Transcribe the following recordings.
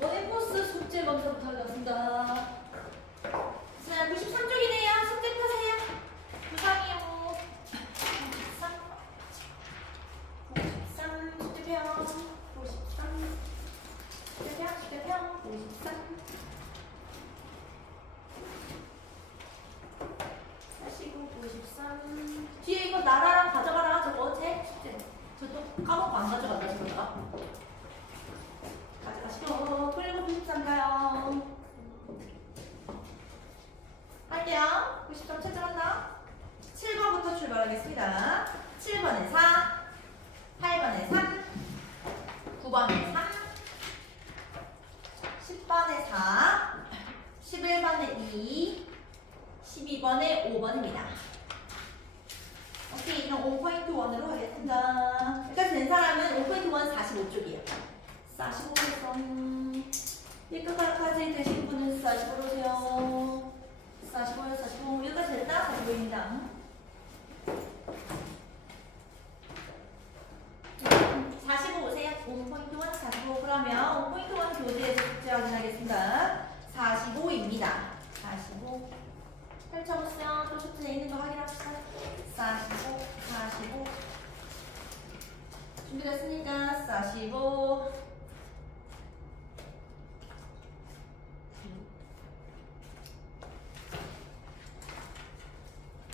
원앤포스 숙제 먼저부터 하겠습니다. 자, 93쪽이네요. 숙제 펴세요. 93이요. 93 숙제평 93 숙제평 93 89 93 뒤에 이거 나라랑 가져가라. 저거 책 숙제 저 또 까먹고 안 가져간다 저거다가 가져가시고 그리고 93 가요. 할게요. 90점 채점한다. 7번부터 출발하겠습니다. 7번에 4 8번에 3 9번에 3 10번에 4 11번에 2 12번에 5번입니다. 오케이, 그럼 5.1로 하겠습니다. 일단 된 사람은 5.1 45쪽이에요. 45에서 여기까지 되신 분은 45로 오세요. 45요, 45. 여기까지 됐다? 45입니다. 45 오세요. 5.1 45. 그러면 5.1 교재에서 숙제 확인하겠습니다. 45입니다. 45. 펼쳐보세요. 또 숙제 있는 거 확인합시다. 45, 45. 준비됐습니까? 45.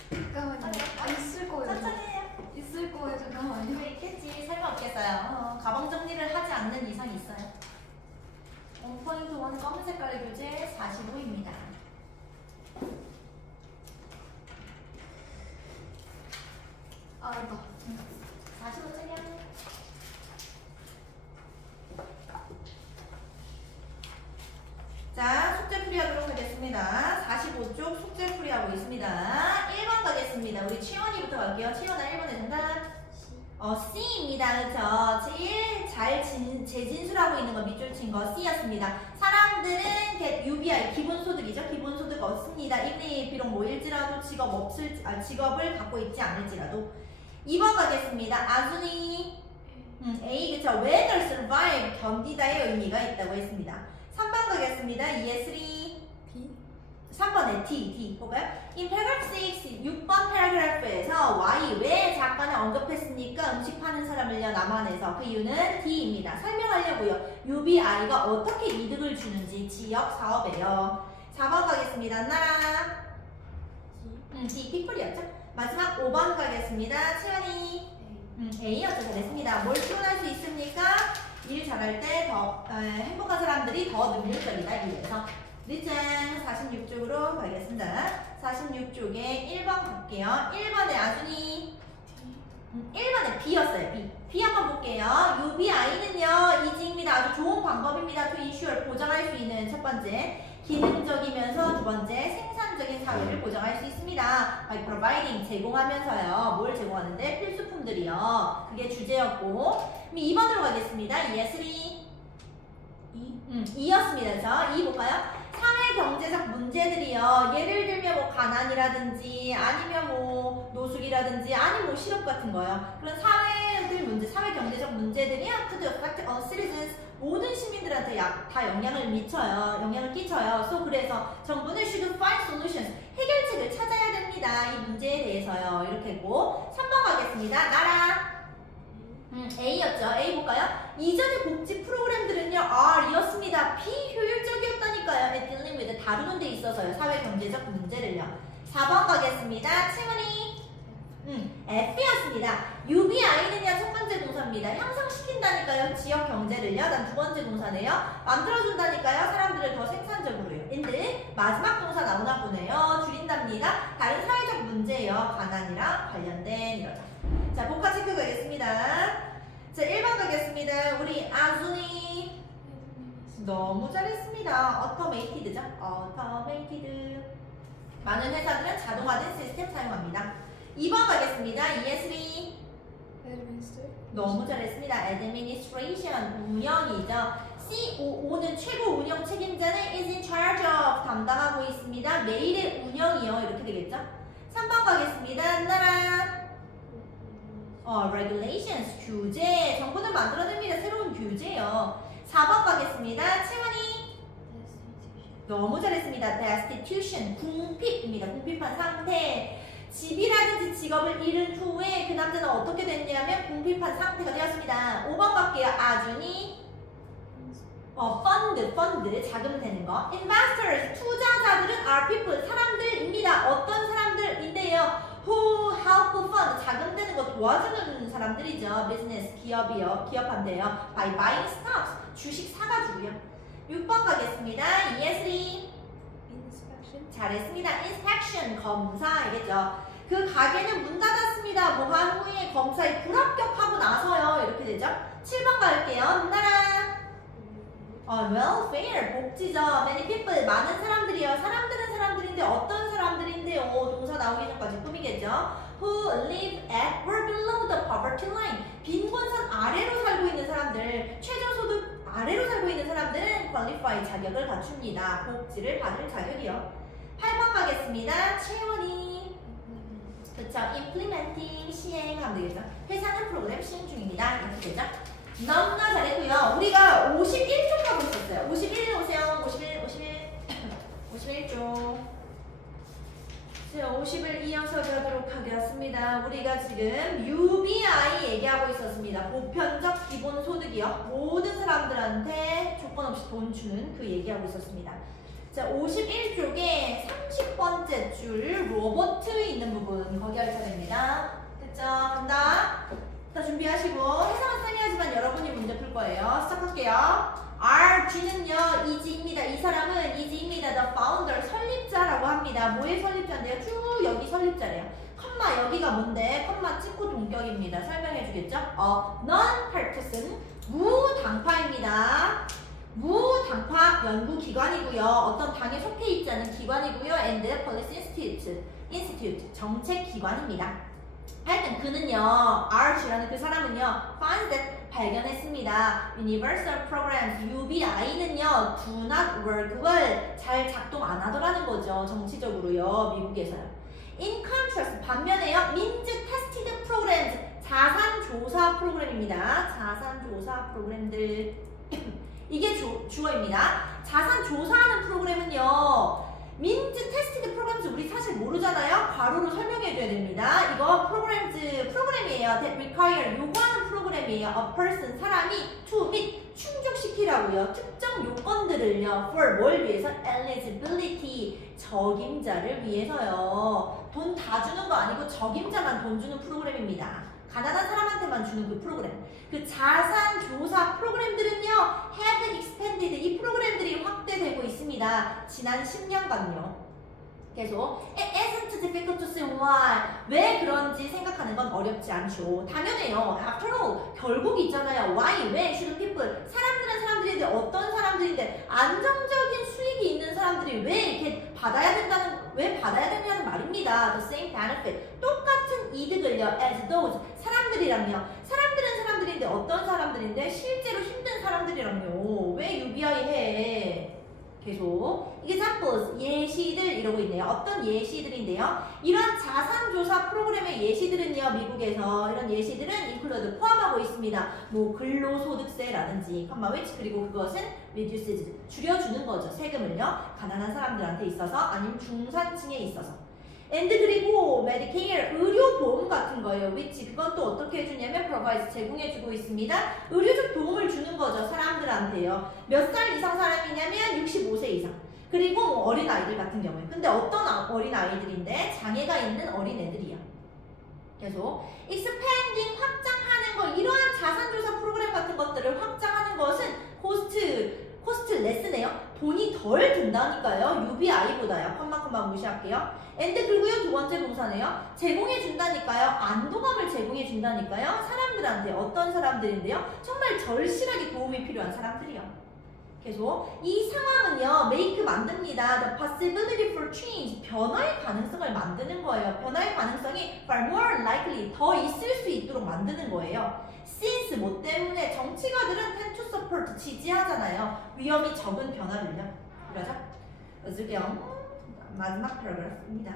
잠깐만요. 있을 거예요. 천천히 해요. 있을 거예요. 잠깐만요. 왜 있겠지. 설마 없겠어요. 가방 정리를 하지 않는 이상이 있어요. 5.1 검은 색깔 교재 45입니다. 알았다. 45짜리야. 자, 숙제 풀이하도록 하겠습니다. 45쪽 숙제 풀이하고 있습니다. 1번 가겠습니다. 우리 치원이부터 갈게요. 치원아 1번에 정답. C입니다. 그쵸? 제일 잘 재진술하고 있는 거 밑줄 친 거 C였습니다. 사람들은 get UBI 기본소득이죠. 기본소득 얻습니다. 이분이 비록 뭐일지라도 직업을 갖고 있지 않을지라도. 2번 가겠습니다. 아준이 A 그쵸? weather survive 견디다의 의미가 있다고 했습니다. 3번 가겠습니다. ES3 B 3번에 D 볼까요? In paragraph 6, 6번 패러그래프에서 Y 왜 작가는 언급했습니까? 음식 파는 사람을요 남한에서 그 이유는 D입니다. 설명하려고요. UBI가 어떻게 이득을 주는지 지역 사업이에요. 4번 가겠습니다. 나라 D 피플이었죠? 마지막 5번 가겠습니다. 채연이 A였죠. 잘했습니다. 뭘 표현할 수 있습니까? 일 잘할 때 더 행복한 사람들이 더 능률적이다. 이래서 리짱 46쪽으로 가겠습니다. 46쪽에 1번 갈게요. 1번에 아준이 1번에 B였어요. B 한번 볼게요. UBI는요 이직입니다. 아주 좋은 방법입니다. To ensure 보장할 수 있는 첫 번째 기능적이면서 두 번째 생산적인 사회를 보장할 수 있습니다. By providing 제공하면서요. 뭘 제공하는데? 필수품들이요. 그게 주제였고 2번으로 가겠습니다. ES3 2였습니다. 그래서 2 볼까요? 사회 경제적 문제들이요. 예를 들면 뭐 가난이라든지 아니면 뭐 노숙이라든지 아니면 뭐 실업 같은 거요. 그런 사회들 문제, 사회 경제적 문제들이요. To the effect on citizens 모든 시민들한테 다 영향을 끼쳐요. So 그래서 정부는 should find solutions 해결책을 찾아야 됩니다. 이 문제에 대해서요. 이렇게 했고 3번 가겠습니다. 나라 A였죠. A 볼까요? 이전의 복지 프로그램들은요 R이었습니다. 비효율적이었다니까요. at dealing with 다루는 데 있어서요. 사회 경제적 문제를요. 4번 가겠습니다. 채원이 F였습니다. UBI는요 첫 번째 동사입니다. 향상시킨다니까요. 지역 경제를요. 난 두 번째 동사네요. 만들어준다니까요. 사람들을 더 생산적으로요. 근데 마지막 동사 나오나 보네요. 줄인답니다. 다른 사회적 문제예요. 가난이랑 관련된 이러죠. 자, 복화 체크 가겠습니다. 자, 1번 가겠습니다. 우리 아준이 너무 잘했습니다. automated죠? automated. 많은 회사들은 자동화된 시스템 사용합니다. 2번 가겠습니다. ES3 너무 잘했습니다. administration 운영이죠. COO는 최고 운영 책임자는 is in charge of 담당하고 있습니다. 매일의 운영이요. 이렇게 되겠죠? 3번 가겠습니다. 나라 regulations, 규제. 정부는 만들어냅니다. 새로운 규제요. 4번 가겠습니다. 채원이. 너무 잘했습니다. destitution, 궁핍입니다. 궁핍한 상태. 집이라든지 직업을 잃은 후에 그 남자는 어떻게 됐냐면 궁핍한 상태가 되었습니다. 5번 갈게요. 아준이. 펀드, 자금 되는 거. investors, 투자자들은 are people, 사람들입니다. 어떤 사람들인데요? who help fund, 자금 되는 거 도와주는 사람들이죠. business, 기업이요. 기업한테요. by buying stocks, 주식 사가지고요. 6번 가겠습니다. 예슬이. 잘했습니다. inspection, 검사, 알겠죠? 그 가게는 문 닫았습니다. 뭐 한 후에 검사에 불합격하고 나서요. 이렇게 되죠? 7번 갈게요. 나라. welfare, 복지죠. many people, 많은 사람들이요. 사람들은 사람들인데 어떤 사람들인데요? 동사 나오기 전까지 꾸미겠죠? who live at or below the poverty line. 빈곤선 아래로 살고 있는 사람들, 최저소득 아래로 살고 있는 사람들은 qualify, 자격을 갖춥니다. 복지를 받을 자격이요. 8번 가겠습니다. 채원이. 그쵸. implementing, 시행하면 되겠죠. 회사는 프로그램 시행 중입니다. 이렇게 되죠. 너무나 잘했고요. 우리가 51쪽 하고 있었어요. 51 오세요. 51쪽. 자, 50을 이어서 가도록 하겠습니다. 우리가 지금 UBI 얘기하고 있었습니다. 보편적 기본소득이요. 모든 사람들한테 조건 없이 돈 주는 그 얘기하고 있었습니다. 자, 51쪽에 30번째 줄 로버트 있는 부분 거기 할 차례입니다. 됐죠? 간다. 자, 준비하시고 해석은 쌤이 하지만 여러분이 문제 풀 거예요. 시작할게요. RG는요, 이지입니다. 이 사람은 이지입니다. The founder, 설립자라고 합니다. 뭐의 설립자인데요? 쭉 여기 설립자래요. 컴마 여기가 뭔데? 컴마 찍고 동격입니다. 설명해 주겠죠? non-partisan, 무당파입니다. 무당파 연구기관이고요. 어떤 당에 속해 있지 않은 기관이고요. and policy institute, 정책기관입니다. 하여튼 그는요, RG라는 그 사람은요, finds that, 발견했습니다. Universal Programs, UBI는요, do not work well, 잘 작동 안 하더라는 거죠. 정치적으로요, 미국에서요. In contrast, 반면에요, means tested programs, 자산조사 프로그램입니다. 자산조사 프로그램들. 이게 주어입니다. 자산조사하는 프로그램은요, 민즈 테스티드 프로그램즈 우리 사실 모르잖아요. 괄호로 설명해줘야 됩니다. 이거 프로그램이에요. that require, 요구하는 프로그램이에요. a person, 사람이 to meet, 충족시키라고요. 특정 요건들을요. for 뭘 위해서? eligibility, 적임자를 위해서요. 돈 다 주는 거 아니고 적임자만 돈 주는 프로그램입니다. 가난한 사람한테만 주는 그 프로그램. 그 자산조사 프로그램들은요, have expanded, 이 프로그램들이 확대되고 있습니다. 지난 10년간요. 계속 it isn't difficult to see why, 왜 그런지 생각하는 건 어렵지 않죠. 당연해요. After all, 결국 있잖아요. Why, 왜, should people, 사람들은 사람들인데 어떤 사람들인데 안정적인 수익이 있는 사람들이 왜 이렇게 왜 받아야 되냐는 말입니다. The same benefit, 똑같은 이득을요. as those, 사람들이랑요. 사람들은 사람들인데 어떤 사람들인데 실제로 힘든 사람들이랑요. 왜 UBI 해? 계속 examples, 예시들 이러고 있네요. 어떤 예시들인데요? 이런 자산조사 프로그램의 예시들은요, 미국에서 이런 예시들은 include, 포함하고 있습니다. 뭐 근로소득세라든지, which, 그리고 그것은 reduces, 줄여주는 거죠. 세금을요, 가난한 사람들한테 있어서 아니면 중산층에 있어서. and 그리고 Medicare, 의료보험 같은 거예요. which, 그건 또 어떻게 해주냐면 provides, 제공해주고 있습니다. 의료적 도움을 주는 거죠. 사람들한테요. 몇 살 이상 사람이냐면 65세 이상. 그리고 뭐 어린아이들 같은 경우에. 근데 어떤 어린아이들인데? 장애가 있는 어린애들이요. 계속 expanding, 확장하는 거, 이러한 자산조사 프로그램 같은 것들을 확장하는 것은 코스트 레스네요. 돈이 덜 든다니까요. UBI보다요. 컴마 무시할게요. and 그리고요, 두 번째 동사네요. 제공해준다니까요. 안도감을 제공해준다니까요. 사람들한테. 어떤 사람들인데요? 정말 절실하게 도움이 필요한 사람들이요. 계속 이 상황은요, make 만듭니다. The possibility for change, 변화의 가능성을 만드는 거예요. 변화의 가능성이 far more likely, 더 있을 수 있도록 만드는 거예요. since, 뭐 때문에 정치가들은 tend to support, 지지하잖아요. 위험이 적은 변화를요. 그러죠? 어쩔게요. 마지막 패러그래프입니다.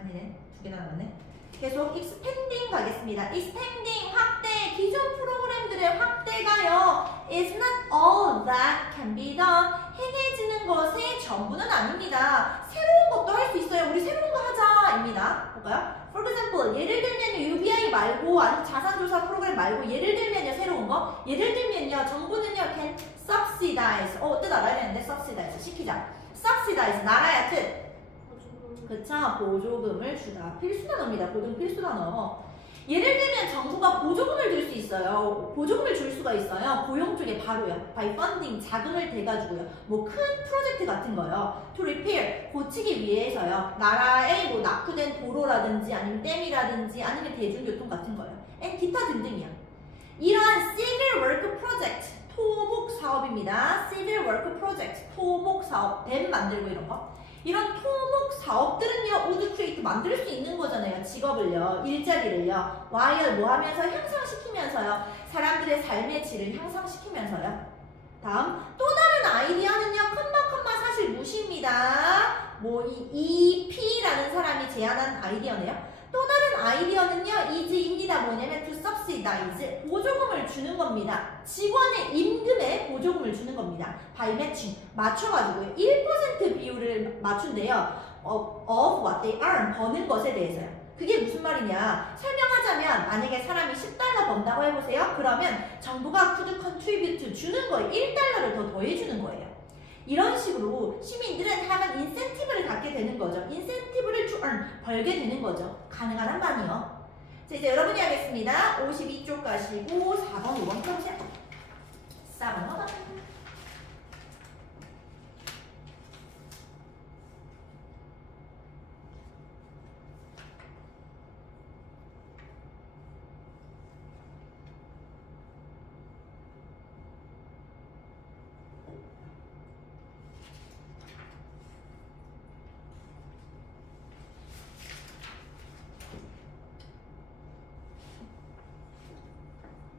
아니네, 두 개나 남았네. 계속 expanding 가겠습니다. expanding 확대, 기존 프로그램들의 확대가요. is not all that can be done. 행해지는 것의 전부는 아닙니다. 새로운 것도 할 수 있어요. 우리 새로운 거 하자입니다. 볼까요? For example, 예를 들면요. UBI 말고 아니면 자산조사 프로그램 말고 예를 들면요. 새로운 거. 예를 들면요. 정부는요. can subsidize. 뜻 알아야 되는데 subsidize 시키자. subsidize 나라야 뜻. 그쵸? 보조금을 주다. 필수 단어입니다. 고등 필수 단어. 예를 들면 정부가 보조금을 줄 수 있어요. 보조금을 줄 수가 있어요. 고용 쪽에 바로요. by funding 자금을 대가지고요. 뭐 큰 프로젝트 같은 거요. to repair 고치기 위해서요. 나라에 뭐 낙후된 도로라든지 아니면 댐이라든지 아니면 대중교통 같은 거요. 기타 등등이요. 이러한 civil work project 토목 사업입니다. civil work project 토목 사업 댐 만들고 이런 거. 이런 토목 사업들은요, 우드 크리에이트 만들 수 있는 거잖아요. 직업을요, 일자리를요. while 뭐 하면서 향상시키면서요. 사람들의 삶의 질을 향상시키면서요. 다음, 또 다른 아이디어는요, 컴마 사실 무시입니다. 뭐, 이 P라는 사람이 제안한 아이디어네요. 또 다른 아이디어는요, is입니다. 뭐냐면 to subsidize, 보조금을 주는 겁니다. 직원의 임금에 보조금을 주는 겁니다. by matching, 맞춰가지고요. 1% 비율을 맞춘대요. of what they earn, 버는 것에 대해서요. 그게 무슨 말이냐? 설명하자면 만약에 사람이 10달러 번다고 해보세요. 그러면 정부가 could contribute 주는 거예요. 1달러를 더 더해주는 거예요. 이런 식으로 시민들은 하면 인센티브를 갖게 되는 거죠. 인센티브를 to earn, 벌게 되는 거죠. 가능한 한반이요. 자, 이제 여러분이 하겠습니다. 52쪽 가시고 4번, 5번 펴보세요. 4번, 5번.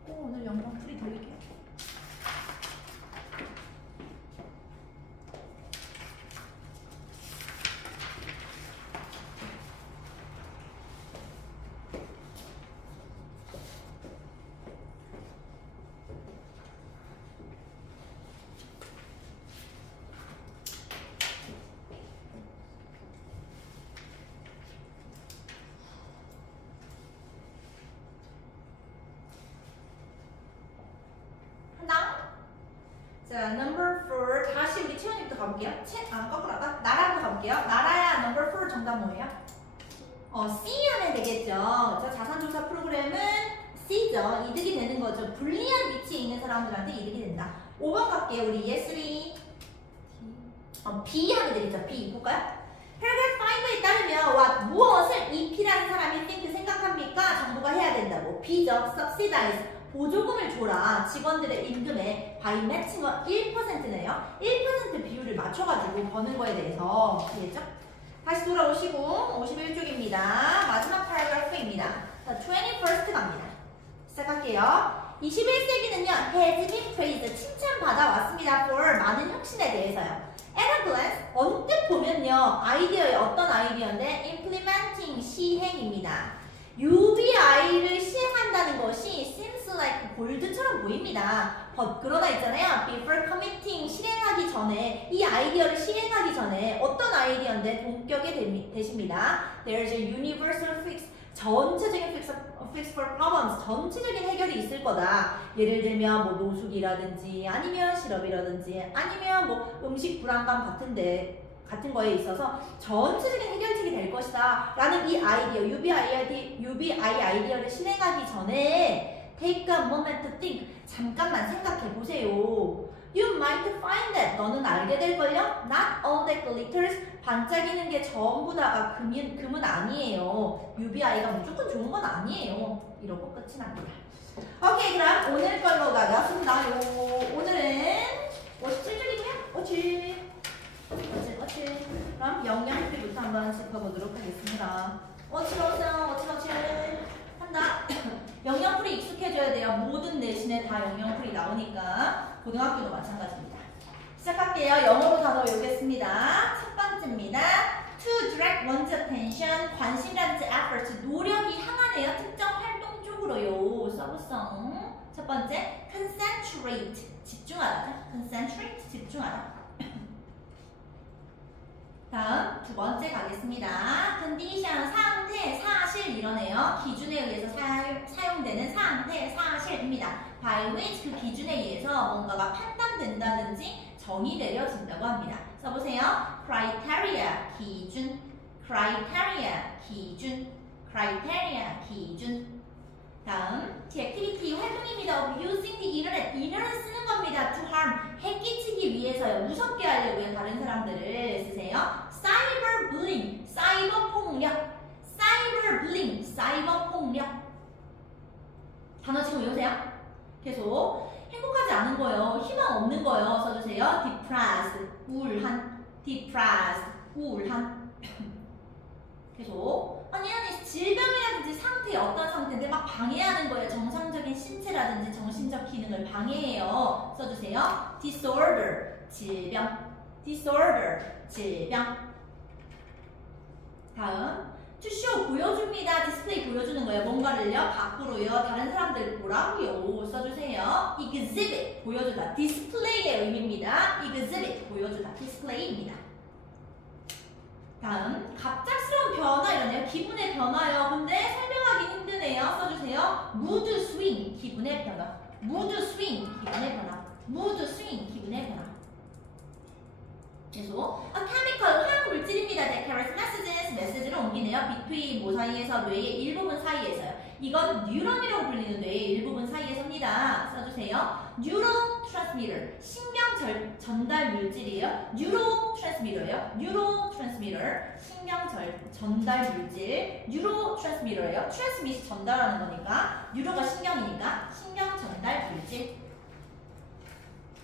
오늘 영상 풀이 돌릴게요. 자, number 4. 다시 우리 채원이부터 가볼게요. 거꾸로 할까? 나라부터 가볼게요. 나라야, number 4 정답 뭐예요? C 하면 되겠죠. 자, 자산조사 프로그램은 C죠. 이득이 되는 거죠. 불리한 위치에 있는 사람들한테 이득이 된다. 5번 갈게요. 우리 예슬이. B 하면 되겠죠. B. 볼까요? paragraph 5에 따르면 what, 무엇을 이 P라는 사람이 think 생각합니까? 정부가 해야 된다고. B죠. subsidize. 보조금을 줘라. 직원들의 임금에 by matching 1%네요. 1% 비율을 맞춰가지고 버는 거에 대해서 이해했죠? 다시 돌아오시고 51쪽입니다. 마지막 paragraph입니다. 자, 21st 갑니다. 시작할게요. 21세기는요. has been praised. 칭찬받아 왔습니다. for 많은 혁신에 대해서요. at a glance, 언뜻 보면요. 아이디어의 어떤 아이디어인데 implementing, 시행입니다. UBI를 시행한다는 것이 seems like 골드처럼 보입니다. But 그러나 있잖아요. Before committing, 실행하기 전에, 이 아이디어를 시행하기 전에 어떤 아이디어인데 본격에 되십니다. There's a universal fix, 전체적인 fix for problems, 전체적인 해결이 있을 거다. 예를 들면 뭐 노숙이라든지 아니면 실업이라든지 아니면 뭐 음식 불안감 같은 거에 있어서 전체적인 해결책이 될 것이다 라는 이 아이디어, UBI 아이디어를 실행하기 전에 take a moment to think, 잠깐만 생각해 보세요. You might find that, 너는 알게 될걸요? Not all that glitters, 반짝이는 게 전부 다가 금은 아니에요. UBI가 무조건 좋은 건 아니에요. 이러고 끝이 납니다. 오케이, 그럼 오늘 걸로 가겠습니다. 오늘은 57쪽이고요. 57. 그럼 영양풀이부터 한번 짚어보도록 하겠습니다. 57 한다. 영양풀이 익숙해져야 돼요. 모든 내신에 다 영양풀이 나오니까 고등학교도 마찬가지입니다. 시작할게요. 영어로 단어 외우겠습니다. 첫 번째입니다. to direct one's attention, 관심이라든지 effort, 노력이 향하네요. 특정 활동 쪽으로요. 서브성. 첫 번째, concentrate, 집중하다. concentrate, 집중하다. 다음 두 번째 가겠습니다. condition, 상태, 사실 이러네요. 기준에 의해서 사용되는 상태, 사실입니다. by which, 그 기준에 의해서 뭔가가 판단된다든지 정의 내려진다고 합니다. 써보세요. criteria, 기준. criteria, 기준. criteria, 기준. 다음, the activity, 활동입니다. of using the internet, 인터넷 쓰는 겁니다. to harm, 해끼치기 위해서요. 무섭게 하려고요. 다른 사람들을 쓰세요. cyberbullying, 사이버 폭력. cyberbullying, 사이버 폭력. 단어 지금 외우세요. 계속 행복하지 않은 거예요. 희망 없는 거예요. 써주세요. depressed, 우울한. depressed, 우울한. 계속 아니 질병이라든지 상태 어떤 상태인데 막 방해하는 거예요. 정상적인 신체라든지 정신적 기능을 방해해요. 써주세요. disorder, 질병. disorder, 질병. 다음 to show, 보여줍니다. display, 보여주는 거예요. 뭔가를요 밖으로요 다른 사람들 보라고요. 써주세요. exhibit, 보여주다. display의 의미입니다. exhibit, 보여주다. display입니다. 다음, 갑작스러운 변화 이러네요. 기분의 변화요. 근데 설명하기 힘드네요. 써주세요. mood swing, 기분의 변화. mood swing, 기분의 변화. mood swing, 기분의 변화. 계속 a chemical, 화학 물질입니다. that carries messages, 메시지를 옮기네요. between, 뭐 사이에서, 뇌의 일부분 사이에서요. 이건 뉴런이라고 불리는 뇌의 일부분 사이에서입니다. 써주세요. neurotransmitter, 신경 전달 물질이에요. neurotransmitter예요. neurotransmitter, 신경 전달 물질. neurotransmitter예요. transmit, 전달하는 거니까. neuro가 신경이니까 신경 전달 물질.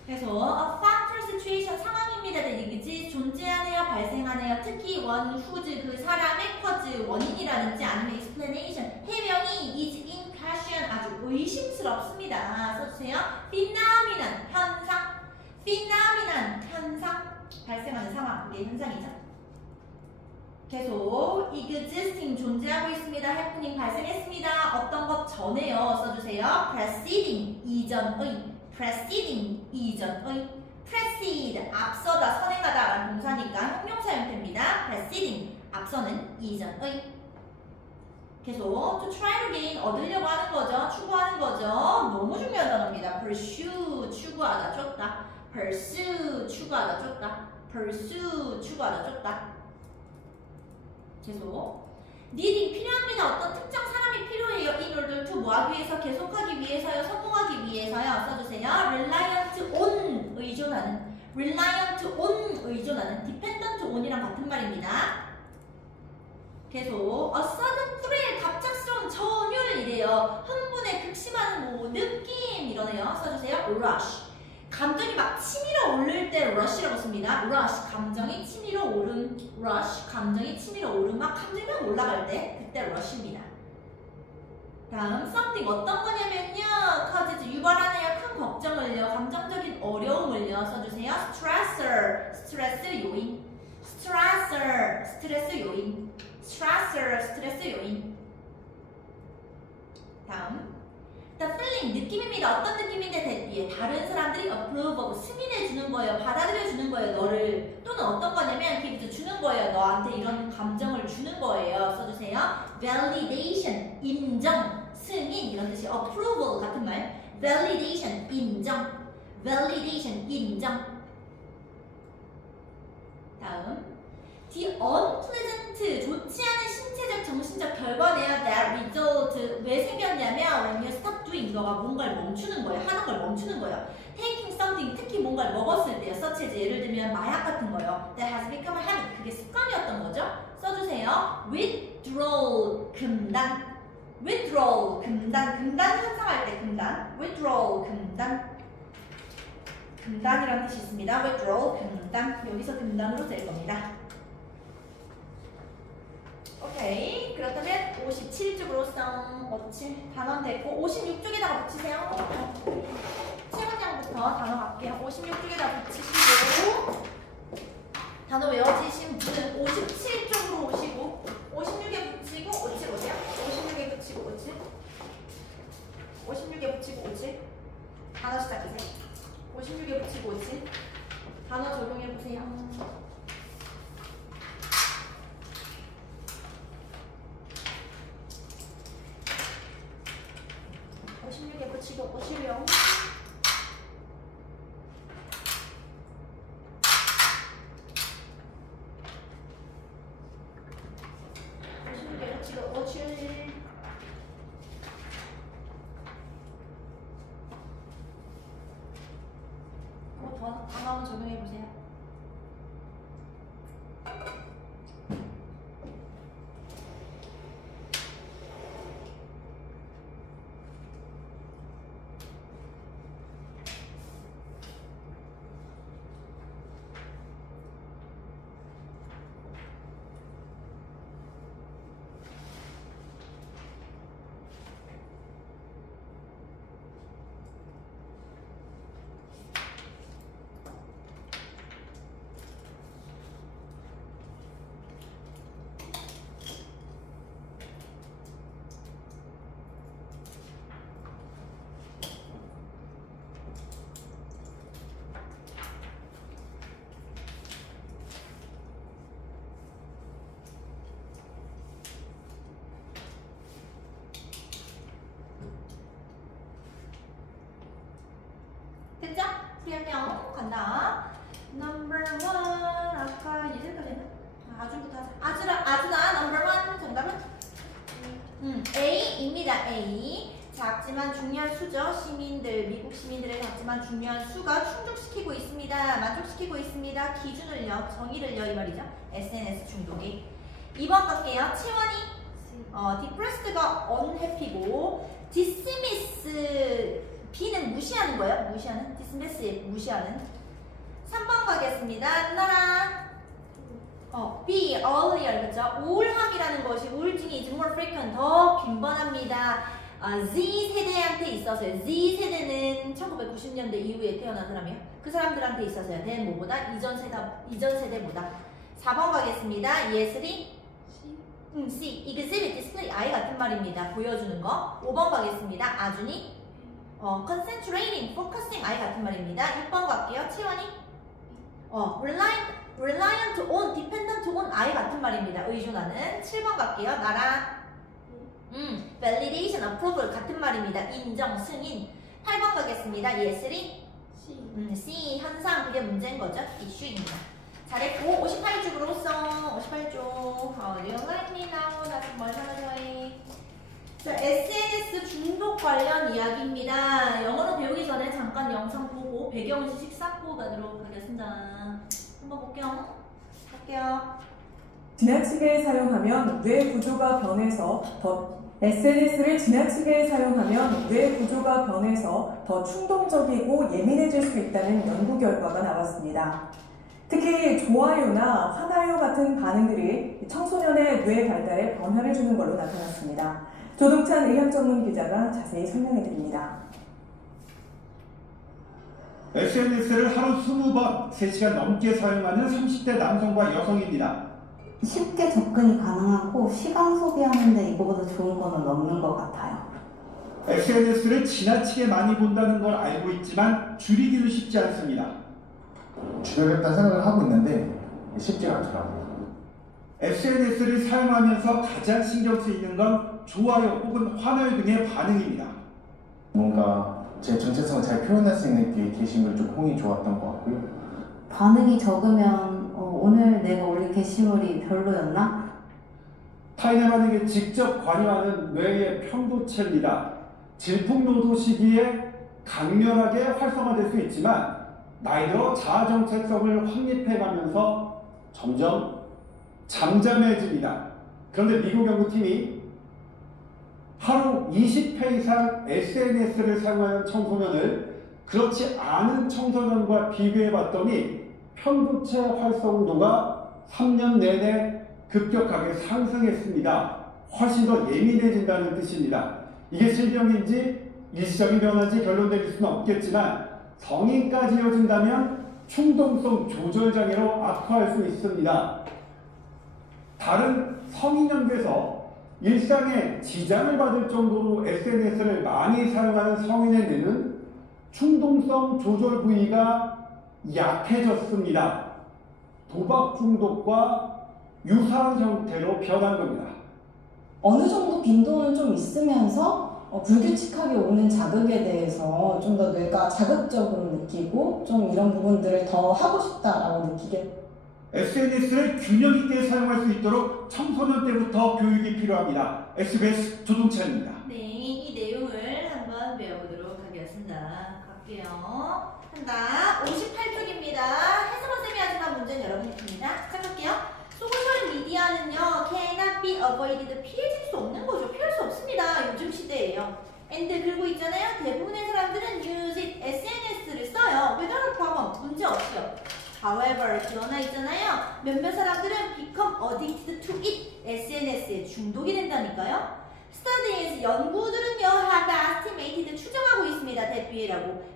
그래서 a factor situation, 상황입니다. 이게 존재하네요, 발생하네요. 특히 one, whose, 그 사람의 cause, 원인이라든지 아니면 explanation, 해명이 is in question, 아주 의심스럽습니다. 써주세요. phenomenon, 현상. phenomenon, 현상. 발생하는 상황, 그게 현상이죠. 계속 existing, 존재하고 있습니다. happening, 발생했습니다. 어떤 것 전에요. 써주세요. preceding, 이전의. preceding, 이전의. precede, 앞서다, 선행하다 라는 동사니까 형용사 형태입니다. preceding, 앞서는, 이전의. 계속 to try to gain, 얻으려고 하는 거죠. 추구하는 거죠. 너무 중요한 단어입니다. pursue, 추구하다, 쫓다. pursue, 추구하다, 쫓다. pursue, 추구하다, 쫓다. 계속 needing, 필요합니다. 어떤 특정 사람이 필요해요. in order to, 뭐 하기 위해서, 계속하기 위해서요, 성공하기 위해서요. 써주세요. reliant on, 의존하는. reliant on, 의존하는. dependent on이랑 같은 말입니다. 계속 a sudden thrill, 갑작스러운 전율이래요. 흥분에 극심한 뭐 느낌 이러네요. 써주세요. rush, 감정이 막 치밀어 오를 때 rush라고 씁니다. rush, 감정이 치밀어 오름. rush, 감정이 치밀어 오름. 막 감정이 막 올라갈 때 그때 rush입니다. 다음 something, 어떤 거냐면요, causes, 유발하네요. 큰 걱정을요, 감정적인 어려움을요. 써주세요. stressor, 스트레스 요인. stressor, 스트레스 요인. stressor, 스트레스 요인. 다음 the feeling, 느낌입니다. 어떤 느낌인데 that, 다른 사람들이 approve of, 승인해 주는 거예요. 받아들여 주는 거예요. 너를. 또는 어떤 거냐면 give, 주는 거예요. 너한테 이런 감정을 주는 거예요. 써주세요. validation, 인정, 승인 이런 뜻이. approval 같은 말. validation, 인정. validation, 인정. 다음 the unpleasant, 좋지 않은 신체적, 정신적 결과네요. that result, 왜 생겼냐면 when you stop doing, 너가 뭔가를 멈추는 거예요. 하는 걸 멈추는 거예요. taking something, 특히 뭔가를 먹었을 때요. such as, 예를 들면 마약 같은 거요. that has become a habit, 그게 습관이었던 거죠. 써주세요. withdrawal, 금단. withdrawal, 금단. 금단 현상할 때 금단. withdrawal, 금단. 금단이라는 뜻이 있습니다. withdrawal, 금단. 여기서 금단으로 될 겁니다. 오케이. 그렇다면 57쪽으로 단원 됐고 56쪽에다가 붙이세요. 세 문장부터 단어 갈게요. 56쪽에다가 붙이시고 단어 외워지신 분은 57쪽 찾아주세요. 56에 붙이고 오지. 단어 적용해보세요. 56에 붙이고 오시고요. 56에 붙이고 오실. 단어 한번 적용해보세요. 됐죠? 풀이할게요. 간다. Number 1. 아까 예전까지 했나? 아주부터 하자. 아주나 Number 1. 정답은? A입니다. A. 작지만 중요한 수죠. 시민들, 미국 시민들의 작지만 중요한 수가 충족시키고 있습니다. 만족시키고 있습니다. 기준을요, 정의를요, 이 말이죠. SNS 중독이. 2번 갈게요. 채원이. depressed가 unhappy고, dismiss B는 무시하는 거예요. 무시하는. dismiss 무시하는. 3번 가겠습니다. 나라. B earlier 그죠? 우울함이라는 것이 우울증이 is more frequent 더 빈번합니다. Z 세대한테 있어서요. Z 세대는 1990년대 이후에 태어난 사람이에요. 그 사람들한테 있어서요. 된 뭐보다 이전 세대보다. 4번 가겠습니다. 예슬이 C exhibit display I 같은 말입니다. 보여주는 거. 5번 가겠습니다. 아준이 concentrating, focusing I 같은 말입니다. 6번 갈게요. 채원이 reliant on, dependent on I 같은 말입니다. 의존하는. 7번 갈게요. 나라 validation, approval 같은 말입니다. 인정, 승인. 8번 가겠습니다. 예슬이 C 현상, 그게 문제인 거죠. issue입니다. 잘했고 58쪽으로써 58쪽 you like me now 나 좀 얼마나 좋아해. 자, SNS 중독 관련 이야기입니다. 영어로 배우기 전에 잠깐 영상 보고 배경지식 쌓고 가도록 하겠습니다. 한번 볼게요. 할게요. 지나치게 사용하면 뇌 구조가 변해서 SNS를 지나치게 사용하면 뇌 구조가 변해서 더 충동적이고 예민해질 수 있다는 연구 결과가 나왔습니다. 특히 좋아요나 화나요 같은 반응들이 청소년의 뇌 발달에 변화를 주는 걸로 나타났습니다. 조동찬 의학 전문 기자가 자세히 설명해 드립니다. SNS를 하루 20번, 3시간 넘게 사용하는 30대 남성과 여성입니다. 쉽게 접근이 가능하고 시간 소비하는데 이거보다 좋은 거는 없는 것 같아요. SNS를 지나치게 많이 본다는 걸 알고 있지만 줄이기도 쉽지 않습니다. 줄여야겠다는 생각을 하고 있는데 쉽지가 않더라고요. SNS를 사용하면서 가장 신경 쓰이는 건 좋아요 혹은 화나요 등의 반응입니다. 뭔가 제 정체성을 잘 표현할 수 있는 게 게시물이 좀 홍이 좋았던 것 같고요. 반응이 적으면 오늘 내가 올린 게시물이 별로였나? 타인의 반응에 직접 관여하는 뇌의 편도체입니다. 질풍노도 시기에 강렬하게 활성화될 수 있지만 나이 들어 자아 정체성을 확립해가면서 점점 잠잠해집니다. 그런데 미국 연구팀이 하루 20회 이상 SNS를 사용하는 청소년을 그렇지 않은 청소년과 비교해봤더니 편도체 활성도가 3년 내내 급격하게 상승했습니다. 훨씬 더 예민해진다는 뜻입니다. 이게 실병인지 일시적인 변화인지 결론 내릴 수는 없겠지만 성인까지 이어진다면 충동성 조절장애로 악화할 수 있습니다. 다른 성인 연구에서 일상에 지장을 받을 정도로 SNS를 많이 사용하는 성인의 뇌는 충동성 조절 부위가 약해졌습니다. 도박 중독과 유사한 형태로 변한 겁니다. 어느 정도 빈도는 좀 있으면서 불규칙하게 오는 자극에 대해서 좀 더 뇌가 자극적으로 느끼고 좀 이런 부분들을 더 하고 싶다라고 느끼게. SNS를 균형 있게 사용할 수 있도록 청소년 때부터 교육이 필요합니다. SBS 조동찬입니다. 네, 이 내용을 한번 배워보도록 하겠습니다. 갈게요. 한다. 58쪽입니다. 해석원쌤이 하지만 문제는 여러분이 풉니다. 시작할게요. 소셜 미디어는요, cannot be avoided. 피해질 수 없는 거죠. 피할 수 없습니다. 요즘 시대예요. and 그리고 있잖아요. 대부분의 사람들은 use it, SNS를 써요. without a problem. 문제 없이요. However, 그러나 있잖아요. 몇몇 사람들은 become addicted to it. SNS에 중독이 된다니까요. Studies, 연구들은요, have estimated, 추정하고 있습니다. that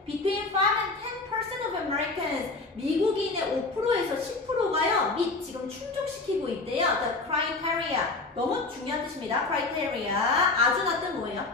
between 5 and 10% of Americans, 미국인의 5%에서 10%가요, 및 지금 충족시키고 있대요. The criteria, 너무 중요한 뜻입니다. criteria, 아주 낮은 뭐예요?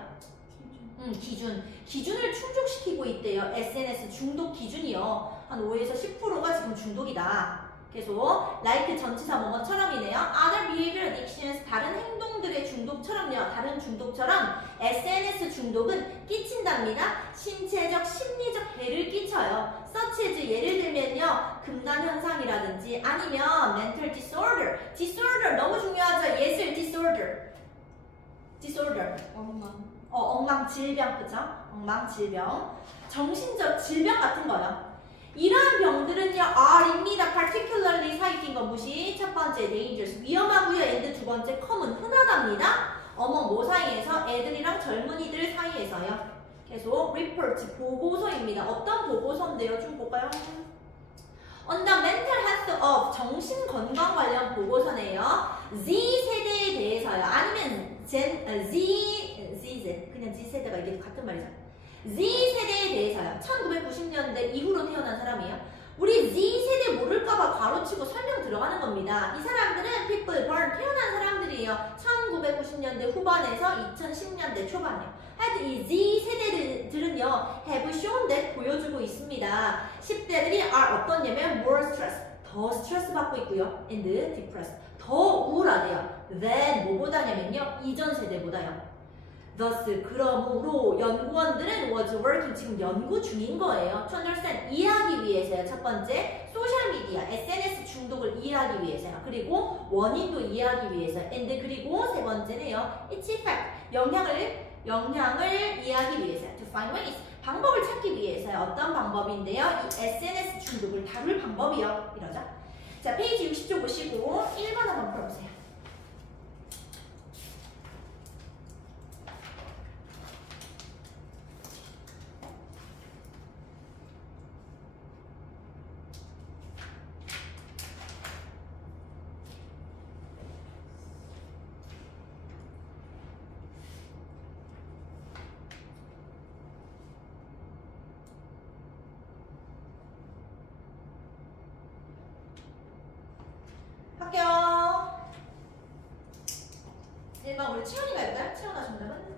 기준을 충족시키고 있대요. SNS 중독 기준이요. 한 5에서 10%가 지금 중독이다. 계속 like 전치사 뭐뭐처럼이네요. Other behavior addictions, 다른 행동들의 중독처럼요. 다른 중독처럼 SNS 중독은 끼친답니다. 신체적, 심리적 해를 끼쳐요. such as 예를 들면요. 금단 현상이라든지 아니면 mental disorder. disorder 너무 중요하죠. 예술 disorder. 엉망 질병, 그죠? 엉망 질병. 정신적 질병 같은 거요. 이러한 병들은요, R입니다. particularly 사이킨 거 무시. 첫 번째, dangerous. 위험하고요. and 두 번째, common. 흔하답니다. 어머, 뭐 사이에서? 애들이랑 젊은이들 사이에서요. 계속, report. 보고서입니다. 어떤 보고서인데요? 좀 볼까요? On the mental health of. 정신 건강 관련 보고서네요. Z 세대에 대해서요. 아니면 Z, 그냥 Z 세대가 이게 같은 말이죠. Z 세대에 대해서요. 1990년대 이후로 태어난 사람이에요. 우리 Z 세대 모를까봐 가로치고 설명 들어가는 겁니다. 이 사람들은 people born 태어난 사람들이에요. 1990년대 후반에서 2010년대 초반이에요. 하여튼 이 Z 세대들은요, have shown that 보여주고 있습니다. 10대들이 are 어떻냐면 more stress, 더 스트레스 받고 있고요. and depressed, 더 우울하대요. than 뭐보다냐면요, 이전 세대보다요. Thus, 그러므로 연구원들은 was working, 지금 연구 중인 거예요. To understand, 이해하기 위해서요. 첫 번째, 소셜미디어, SNS 중독을 이해하기 위해서요. 그리고 원인도 이해하기 위해서. and 그리고 세 번째는요, its effect, 영향을 이해하기 위해서요. To find ways, 방법을 찾기 위해서요. 어떤 방법인데요? 이 SNS 중독을 다룰 방법이요. 이러죠. 자, 페이지 60쪽 보시고 1번 한번 풀어보세요. 할게요. 1번 우리 채연이가 할까요? 채연아 정답은?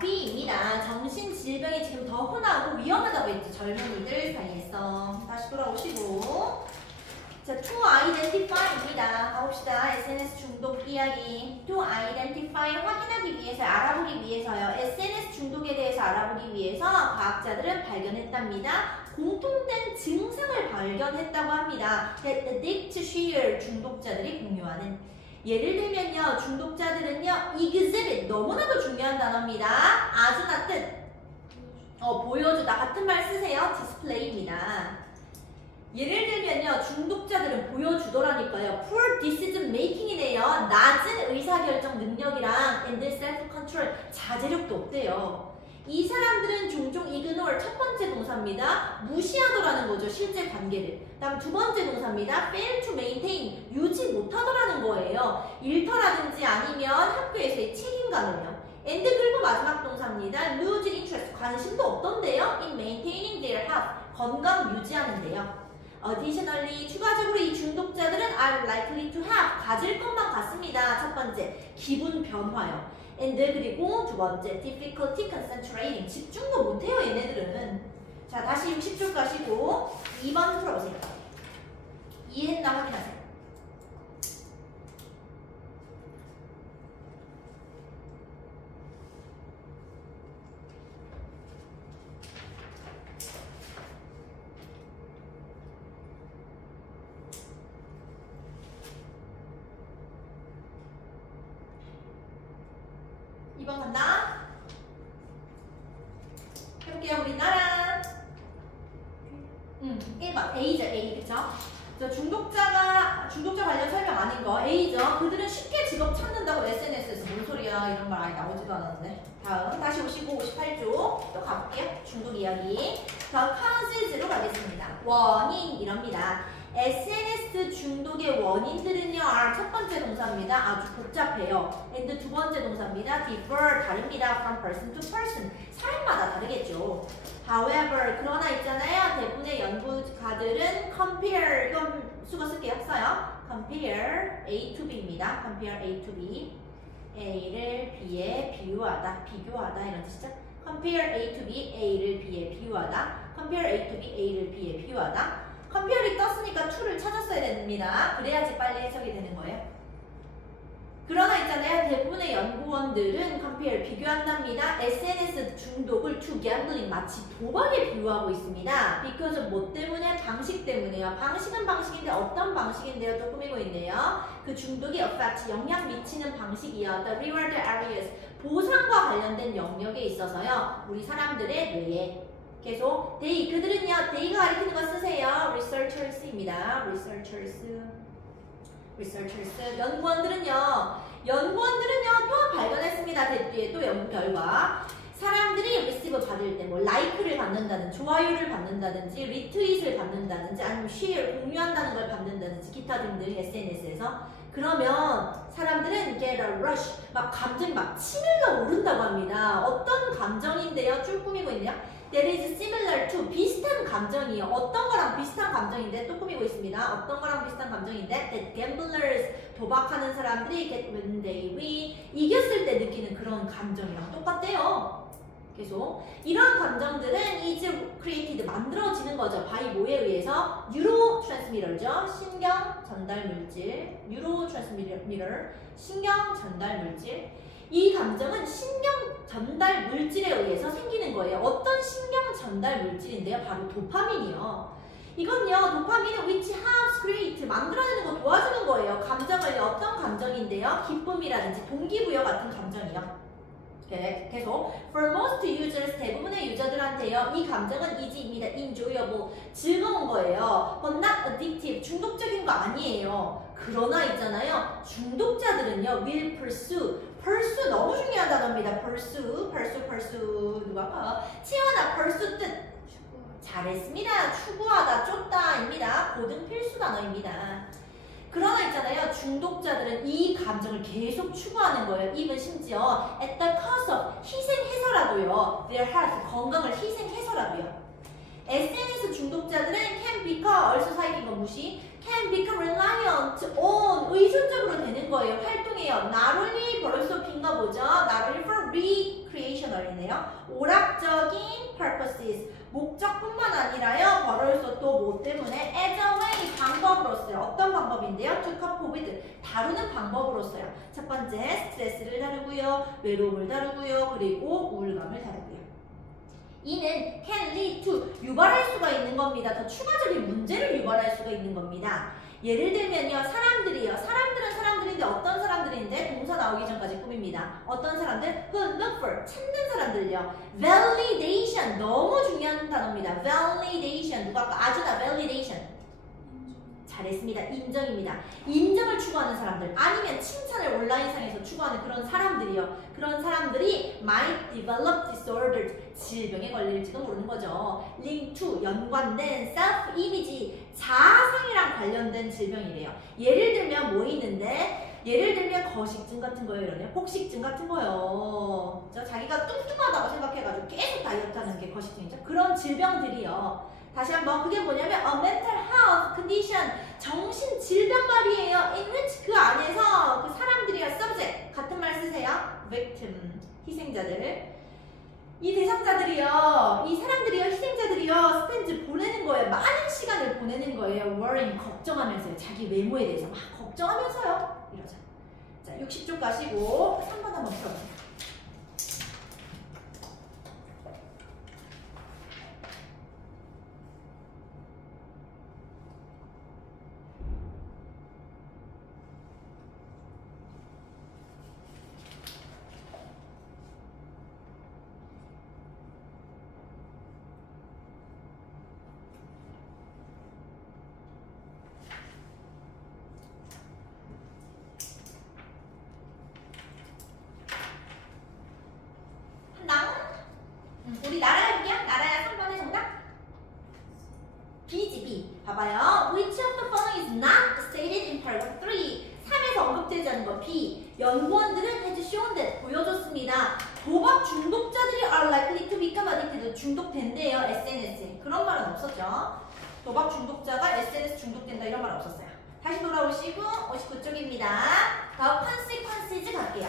B입니다. 정신질병이 지금 더 흔하고 위험하다고 했죠. 젊은이들 사이에서. 다시 돌아오시고. 자, to identify입니다. 가봅시다. SNS 중독 이야기. to identify, 확인하기 위해서, 알아보기 위해서요. SNS 중독에 대해서 알아보기 위해서 과학자들은 발견했답니다. 공통된 증상을 발견했다고 합니다. That addict share, 중독자들이 공유하는. 예를 들면요, 중독자들은요, exhibit, 너무나도 중요한 단어입니다. 아주 낮은, 보여주다. 같은 말 쓰세요. display입니다. 예를 들면요, 중독자들은 보여주더라니까요. poor decision making이네요. 낮은 의사결정 능력이랑 and self-control, 자제력도 없대요. 이 사람들은 종종 ignore, 첫 번째 동사입니다. 무시하더라는 거죠, 실제 관계를. 다음 두 번째 동사입니다. fail to maintain, 유지 못하더라는 거예요. 일터라든지 아니면 학교에서의 책임감을요. and 그리고 마지막 동사입니다. lose interest, 관심도 없던데요. in maintaining their health, 건강 유지하는데요. Additionally, 추가적으로 이 중독자들은 are likely to have, 가질 것만 같습니다. 첫 번째, 기분 변화요. and 그리고 두 번째 difficulty concentrating. 집중도 못해요 얘네들은. 자 다시 60쪽 가시고 2번 풀어보세요. 이해했나 확인하세요. 이번 간다. 해볼게요. 우리나라 1번 A죠. A 그쵸? 중독자 관련 설명 아닌 거 A죠. 그들은 쉽게 직업 찾는다고 SNS에서 뭔 소리야 이런 말 아예 나오지도 않았는데. 다음 다시 55, 58쪽 또 가볼게요. 중독 이야기. 다음 cause로 가겠습니다. 원인 이럽니다. SNS 중독의 원인들은요, 첫 번째 동사입니다. 아주 복잡해요. and 두 번째 동사입니다. differ, 다릅니다. from person to person. 사람마다 다르겠죠. however, 그러나 있잖아요. 대부분의 연구가들은 compare, 이건 수거 쓸게요. 써요. compare A to B입니다. compare A to B. A를 B에 비교하다 이런 뜻이죠. compare A to B, A를 B에 비교하다. compare A to B, A를 B에 비교하다. 컴퓨어이 떴으니까 to를 찾았어야 됩니다. 그래야지 빨리 해석이 되는 거예요. 그러나 있잖아요. 대부분의 연구원들은 compare, 비교한답니다. SNS 중독을 to gambling, 마치 도박에 비유하고 있습니다. because 뭐 때문에? 방식 때문에요. 방식은 방식인데 어떤 방식인데요? 또 꾸미고 있네요. 그 중독이 affect, 영향 미치는 방식이요. the reward areas, 보상과 관련된 영역에 있어서요. 우리 사람들의 뇌에 계속 그들은요, they가 가리키는 거 쓰세요. researchers입니다. researchers. 연구원들은요 또 발견했습니다. 뒤에 또 연구 결과. 사람들이 receive 받을 때 뭐 like를 받는다든지, 좋아요를 받는다든지, retweet을 받는다든지, 아니면 share, 공유한다는 걸 받는다든지, 기타 등등 SNS에서. 그러면 사람들은 get a rush, 막 감정이 막 치밀러 오른다고 합니다. 어떤 감정인데요? 쭉 꾸미고 있네요. That is similar to, 비슷한 감정이요. 어떤 거랑 비슷한 감정인데 또 꾸미고 있습니다. 어떤 거랑 비슷한 감정인데 that gamblers, 도박하는 사람들이 get when they win, 이겼을 때 느끼는 그런 감정이랑 똑같대요. 계속 이런 감정들은 is created, 만들어지는 거죠. by 뭐에 의해서? neurotransmitter죠. 신경 전달 물질. neurotransmitter, 신경 전달 물질. 이 감정은 신경 전달 물질에 의해서 생기는 거예요. 어떤 신경 전달 물질인데요? 바로 도파민이요. 이건요, 도파민은 which helps create, 만들어내는 거 도와주는 거예요. 감정을, 어떤 감정인데요? 기쁨이라든지 동기부여 같은 감정이요. 계속 for most users, 대부분의 유저들한테요, 이 감정은 easy입니다. enjoyable, 즐거운 거예요. but not addictive, 중독적인 거 아니에요. 그러나 있잖아요, 중독자들은요 will pursue 너무 중요한 단어입니다. pursue 누가 아까 채워나 pursue 뜻 잘했습니다. 추구하다, 쫓다입니다. 고등 필수 단어입니다. 그러나 있잖아요, 중독자들은 이 감정을 계속 추구하는 거예요. even 심지어 at the cost of, 희생해서라도요. their health, 건강을 희생해서라도요. SNS 중독자들은 can become, 얼쑤 사이긴 거 무시, can become reliant on, 의존적으로 되는 거예요. 활동해요. not only 벌써 빈가 보죠. not only for recreational이네요. 오락적인 purposes, 목적뿐만 아니라요. 벌써 또 뭐 때문에 as a way, 방법으로서요. 어떤 방법인데요? to cope with, 다루는 방법으로서요. 첫 번째, 스트레스를 다루고요. 외로움을 다루고요. 그리고 우울감을 다루고요. 이는 can lead to, 유발할 수가 있는 겁니다. 더 추가적인 문제를 유발할 수가 있는 겁니다. 예를 들면요, 사람들은 사람들인데 어떤 사람들인데 동사 나오기 전까지 꾸밉니다. 어떤 사람들? who look for, 찾는 사람들요. validation, 너무 중요한 단어입니다. validation, 누가 아까 아주다 validation. 잘했습니다. 인정입니다. 인정을 추구하는 사람들, 아니면 칭찬을 온라인상에서 추구하는 그런 사람들이요. 그런 사람들이 might develop disorders, 질병에 걸릴지도 모르는 거죠. link to, 연관된 self-image, 자아상이랑 관련된 질병이래요. 예를 들면 뭐 있는데? 예를 들면 거식증 같은 거예요. 이러네요. 폭식증 같은 거요. 자기가 뚱뚱하다고 생각해가지고 계속 다이어트 하는 게 거식증이죠. 그런 질병들이요. 다시 한번 그게 뭐냐면 a mental health condition 정신 질병 말이에요. in which 그 안에서 그 사람들이요 subject 같은 말 쓰세요. victim 희생자들 이 대상자들이요 이 사람들이요 희생자들이요 spend 보내는 거예요. 많은 시간을 보내는 거예요. worrying 걱정하면서요. 자기 외모에 대해서 막 걱정하면서요. 이러죠. 자 60쪽 가시고 3번 한번 풀어보세요. 우리 나라야 볼게요. 나라야 3번의 정답 B지 B. 봐봐요. Which of the following is not stated in paragraph 3? 3에서 언급되지 않은 거 B. 연구원들은 has shown that 보여줬습니다. 도박 중독자들이 are likely to become addicted. 중독된대요. SNS에. 그런 말은 없었죠. 도박 중독자가 SNS 중독된다 이런 말 없었어요. 다시 돌아오시고 59쪽입니다. The consequences 갈게요.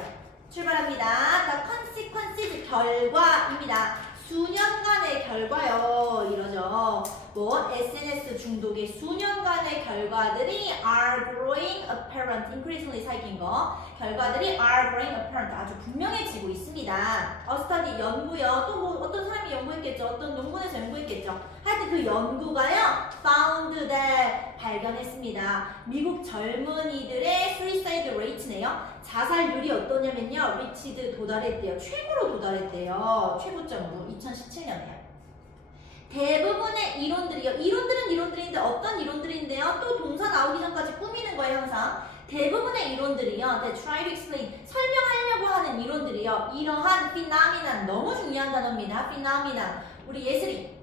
출발합니다. The consequences 결과입니다. 수년간의 결과요. 이러죠. 뭐 SNS 중독의 수년간의 결과들이 are growing apparent, increasingly 사귄 거. 결과들이 are growing apparent, 아주 분명해지고 있습니다. A study, 연구요. 또 뭐 어떤 사람이 연구했겠죠. 어떤 논문에서 연구했겠죠. 하여튼 그 연구가요. found that, 발견했습니다. 미국 젊은이들의 suicide rate네요. 자살률이 어떠냐면요. reached, 도달했대요. 최고로 도달했대요. 최고점으로 2017년에요. 대부분의 이론들이요. 이론들은 이론들인데 어떤 이론들인데요. 또 동사 나오기 전까지 꾸미는 거예요. 항상. 대부분의 이론들이요. They try to explain. 설명하려고 하는 이론들이요. 이러한 phenomenon. 너무 중요한 단어입니다. phenomenon. 우리 예슬이.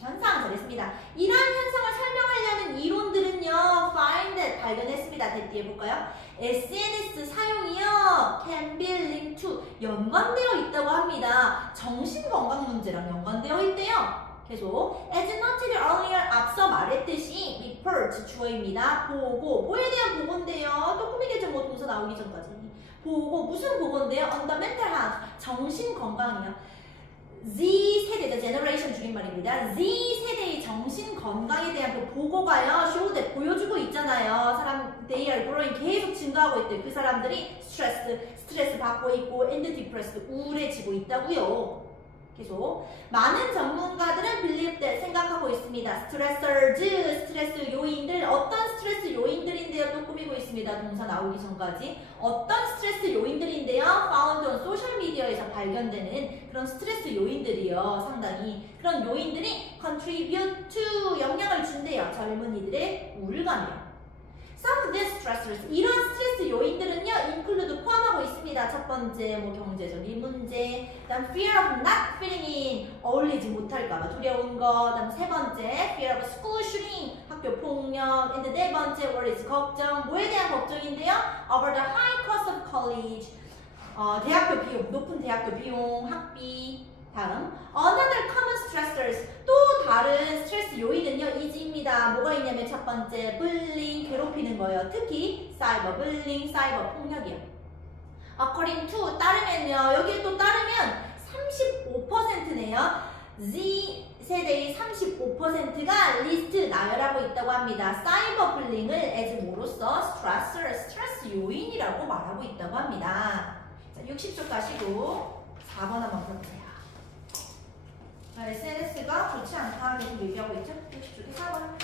현상 잘했습니다. 이러한 현상을 설명하려는 이론들은요. find, 발견했습니다. 뒤에 볼까요? SNS 사용이요. can be linked to, 연관되어 있다고 합니다. 정신건강 문제랑 연관되어 있대요. 계속 as noted earlier, 앞서 말했듯이 report, 주어입니다. 보고, 뭐에 대한 보고인데요. 또 꾸미겠죠. 뭐 동사 나오기 전까지. 보고, 무슨 보고인데요? on the mental health, 정신건강이요. Z세대죠. 제너레이션 줄임말입니다. Z세대의 정신건강에 대한 그 보고가요. show that, 보여주고 있잖아요. 사람, they are growing, 계속 증가하고 있대요. 그 사람들이 스트레스 받고 있고 and depressed, 우울해지고 있다고요. 계속 많은 전문가들은 believe that, 생각하고 있습니다. stressors, 스트레스 요인들, 어떤 스트레스 요인들인데요. 또 꾸미고 있습니다. 동사 나오기 전까지. 어떤 스트레스 요인들인데요. found on 소셜미디어에서 발견되는 그런 스트레스 요인들이요. 상당히 그런 요인들이 contribute to, 영향을 준대요. 젊은이들의 우울감이요. Some of these stressors, 이런 스트레스 요인들은요, include, 포함하고 있습니다. 첫 번째, 뭐 경제적인 문제, 그다음 fear of not fitting in, 어울리지 못할까봐 두려운 거, 그다음 세 번째, fear of school shooting, 학교 폭력, and 네 번째, worries, 걱정, 뭐에 대한 걱정인데요? Over the high cost of college, 대학교 비용, 높은 대학교 비용, 학비. 다음, another common stressors, 또 다른 스트레스 요인은요, 이지입니다. 뭐가 있냐면 첫 번째, bullying, 괴롭히는 거예요. 특히 cyberbullying, 사이버 폭력이요. according to, 따르면요, 여기에 또 따르면 35%네요. Z세대의 35%가 리스트 나열하고 있다고 합니다. 사이버불링을 as 뭐로써 스트레스 요인이라고 말하고 있다고 합니다. 자, 60쪽 가시고 4번 한번 볼게요. SNS가 좋지 않다 계속 얘기하고 있죠? 60쪽에 4번.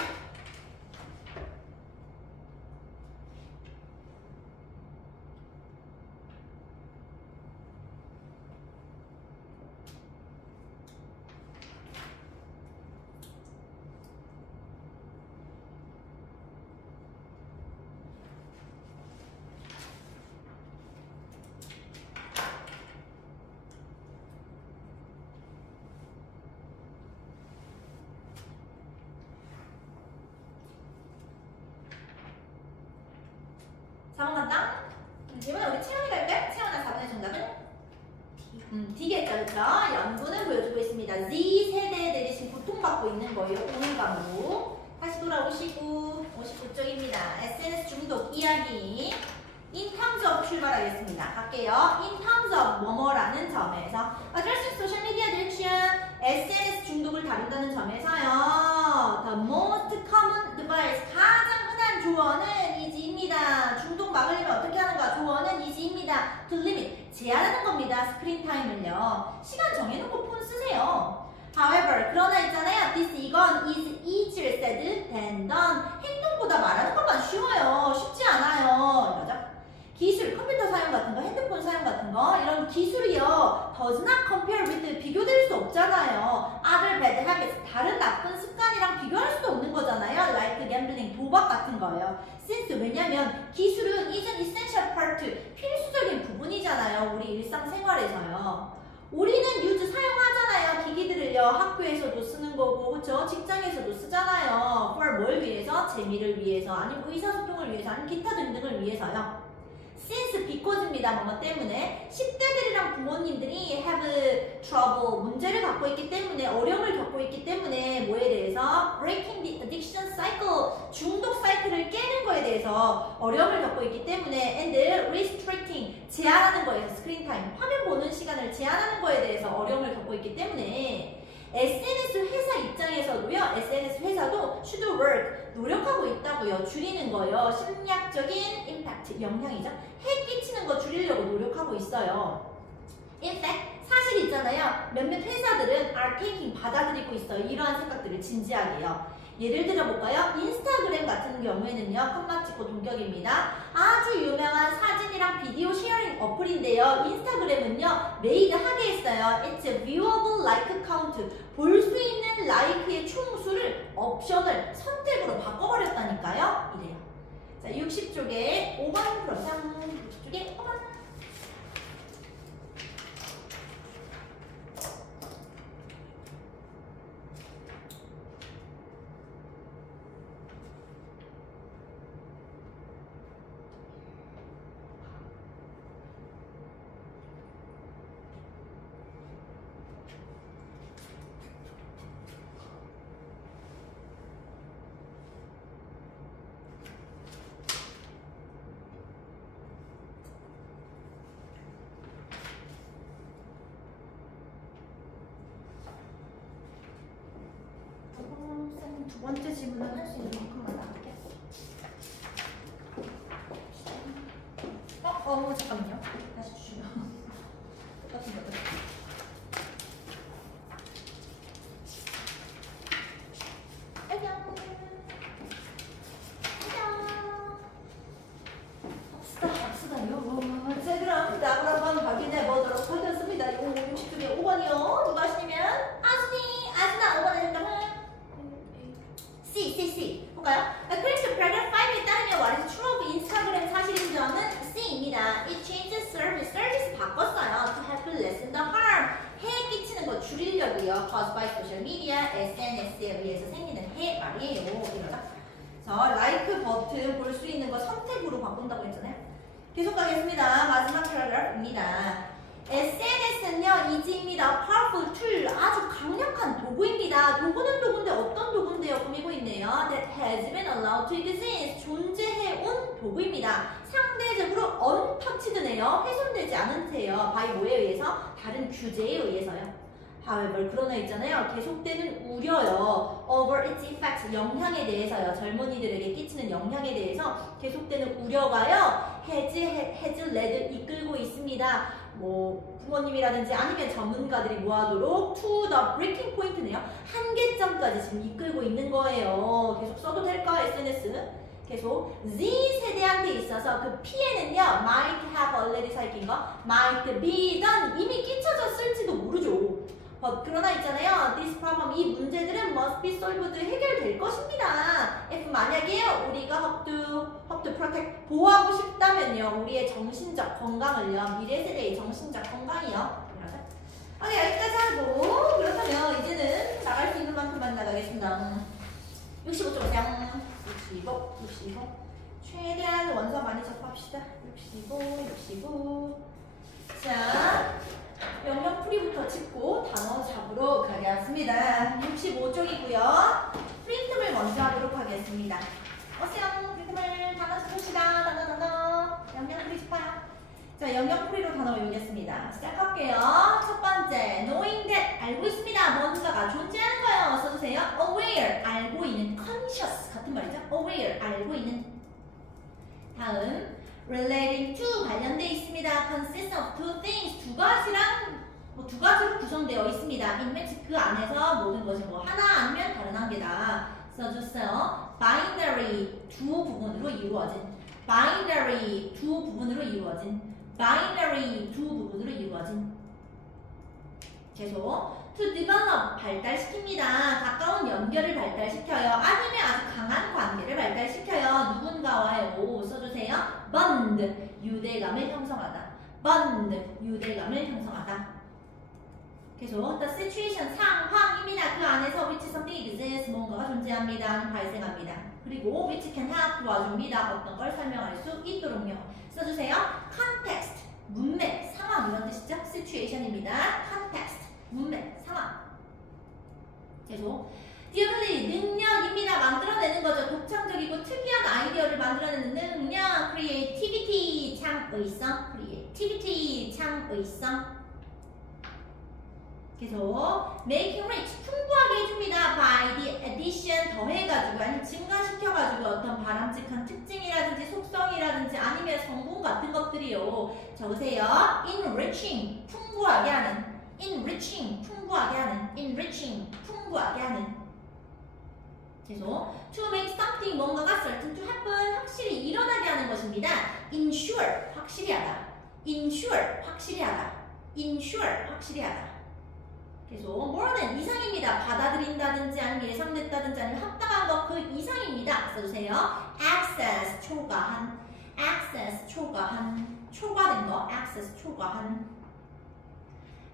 이번에 우리 채원이 갈까요? 채원아 4번의 정답은 D겠죠, 그렇죠? 연구는 보여주고 있습니다. Z세대에 대신 고통받고 주목받고 있는 거예요. 오늘 과목. 다시 돌아오시고 59쪽입니다. SNS 중독 이야기. In terms of 출발하겠습니다. 갈게요. In terms of 뭐뭐라는 점에서 addressing social media addiction, SNS 중독을 다룬다는 점에서요. The most common advice, 가장 흔한 조언은 이지입니다. 중독 막으려면 어떻게 하는가? 조언은 이지입니다. To limit, 제한하는 겁니다. 스크린 타임을요. 시간 정해놓고 폰 쓰세요. However, 그러나 있잖아요. 이건 is easier said than done. 행동보다 말하는 것만 쉬워요. 쉽지 않아요. 이러죠? 기술, 컴퓨터 사용 같은 거, 핸드폰 사용 같은 거 이런 기술이요. does not compare with, 비교될 수 없잖아요. other bad habits, 다른 나쁜 습관이랑 비교할 수도 없는 거잖아요. like gambling, 도박 같은 거예요. since, 왜냐면 기술은 is an essential part, 필수적인 부분이잖아요. 우리 일상생활에서요. 우리는 use 사용하잖아요. 기기들을요. 학교에서도 쓰는 거고, 그쵸? 직장에서도 쓰잖아요. for 뭘 위해서? 재미를 위해서, 아니면 의사소통을 위해서, 아니면 기타 등등을 위해서요. since, because입니다. 뭐뭐 때문에. 10대들이랑 부모님들이 have trouble, 문제를 갖고 있기 때문에, 어려움을 겪고 있기 때문에 뭐에 대해서? breaking the addiction cycle, 중독 사이클을 깨는 거에 대해서 어려움을 겪고 있기 때문에 and restricting, 제한하는 거에서 스크린 타임, 화면 보는 시간을 제한하는 거에 대해서 어려움을 겪고 있기 때문에 SNS 회사 입장에서도요. SNS 회사도 should work, 노력하고 있다고요. 줄이는 거요. 심리학적인 임팩트, 영향이죠. 해 끼치는 거 줄이려고 노력하고 있어요. In fact, 사실 있잖아요. 몇몇 회사들은 are taking, 받아들이고 있어요. 이러한 생각들을 진지하게요. 예를 들어볼까요? 인스타그램 같은 경우에는요. 컴마 찍고 동격입니다. 아주 유명한 사진이랑 비디오 쉐어링 어플인데요. 인스타그램은요. 메이드하게 했어요. It's a viewable like count. 볼 수 있는 라이크의 총수를 옵션을 선택으로 바꿔버렸다니까요. 이래요. 자, 60쪽에 5번 그러면 60쪽에 5번. 두 번째 질문을 할 수 있는 만큼만 나갈게요. 잠깐만요. 다시 주시면. 똑같은 거죠. 안녕. 합시다요. 자, 그럼 답을 한번 확인해 보도록 하겠습니다. 60쪽에 5번이요. 누가 하시냐면 아준아 5번 해준다면 C. 볼까요? According to paragraph 5에 따르면 what is true of Instagram 사실인 점은 C입니다. It changes service 바꿨어요. To help lessen the harm. 해 끼치는 거 줄이려고요. Caused by social media, SNS에 의해서 생기는 해 말이에요. 이거죠. 자, like 버튼 볼 수 있는 거 선택으로 바꾼다고 했잖아요. 계속 가겠습니다. 마지막 paragraph입니다. SNS는요, 이지입니다. powerful tool, 아주 강력한 도구입니다. 도구는 도구인데 어떤 도구인데요? 꾸미고 있네요. That has been allowed to exist, 존재해온 도구입니다. 상대적으로 untouched네요. 훼손되지 않은 채요. by 뭐에 의해서? 다른 규제에 의해서요. However, 그러나 있잖아요. 계속되는 우려요. Over its effects, 영향에 대해서요. 젊은이들에게 끼치는 영향에 대해서 계속되는 우려가요. has led, 이끌고 있습니다. 뭐 부모님이라든지 아니면 전문가들이 모아도록 to the breaking point네요. 한계점까지 지금 이끌고 있는 거예요. 계속 써도 될까? SNS 계속 Z 세대한테 있어서 그 피해는요 might have already 살긴 거 might be done, 이미 끼쳐졌을지도 모르죠. 그러나 있잖아요. This problem, 이 문제들은 must be solved, 해결될 것입니다. If 만약에요, 우리가 hope to protect, 보호하고 싶다면요, 우리의 정신적 건강을요, 미래 세대의 정신적 건강이요. 오케이, 여기까지 하고, 그렇다면 이제는 나갈 수 있는 만큼만 나가겠습니다. 65쪽 보세요. 65. 최대한 원서 많이 접합시다. 65. 자. 영역풀이부터 짚고 단어 잡으러 가겠습니다. 65쪽이고요. 프린트를 먼저 하도록 하겠습니다. 어세요. 프린트를 단어 짚읍시다. 단어. 영역풀이 짚어요. 자, 영역풀이로 단어 외우겠습니다. 시작할게요. 첫 번째, knowing that, 알고 있습니다. 뭔가가 존재하는 거예요. 써주세요. aware, 알고 있는. conscious, 같은 말이죠. aware, 알고 있는. 다음, relating to, 관련되어 있습니다. consists of two things, 두 가지랑 두 가지로 구성되어 있습니다. in which, 그 안에서 모든 것이 하나 아니면 다른 한 개다. 써주세요. binary, 두 부분으로 이루어진. binary, 두 부분으로 이루어진. binary, 두 부분으로 이루어진. 계속 to develop, 발달시킵니다. 가까운 연결을 발달시켜요. 아니면 아주 강한 관계를 발달시켜요. 누군가와요. 써주세요. bond, 유대감을 형성하다. bond, 유대감을 형성하다. 계속 the situation, 상황입니다. 그 안에서 which something exists, 뭔가가 존재합니다. 발생합니다. 그리고 which can help, 도와줍니다. 어떤 걸 설명할 수 있도록요. 써주세요. context, 문맥, 상황 이런 뜻이죠. situation입니다. context, 문맥, 상황. 계속 ability, 능력입니다. 만들어내는 거죠. 독창적이고 특이한 아이디어를 만들어내는 능력. creativity, 창의성. creativity, 창의성. 계속 making rich, 풍부하게 해줍니다. by the addition, 더해가지고 아니면 증가시켜가지고 어떤 바람직한 특징이라든지 속성이라든지 아니면 성분 같은 것들이요. 적으세요. enriching, 풍부하게 하는. enriching, 풍부하게 하는. enriching, 풍부하게 하는. 계속 to make something, 뭔가가 certain to happen, 확실히 일어나게 하는 것입니다. ensure, 확실히 하다. ensure, 확실히 하다. ensure, 확실히 하다. 계속 more than, 이상입니다. 받아들인다든지 아니면 예상됐다든지 아니면 합당한 것 그 이상입니다. 써주세요. access, 초과한. access, 초과한. 초과된 거. access, 초과한.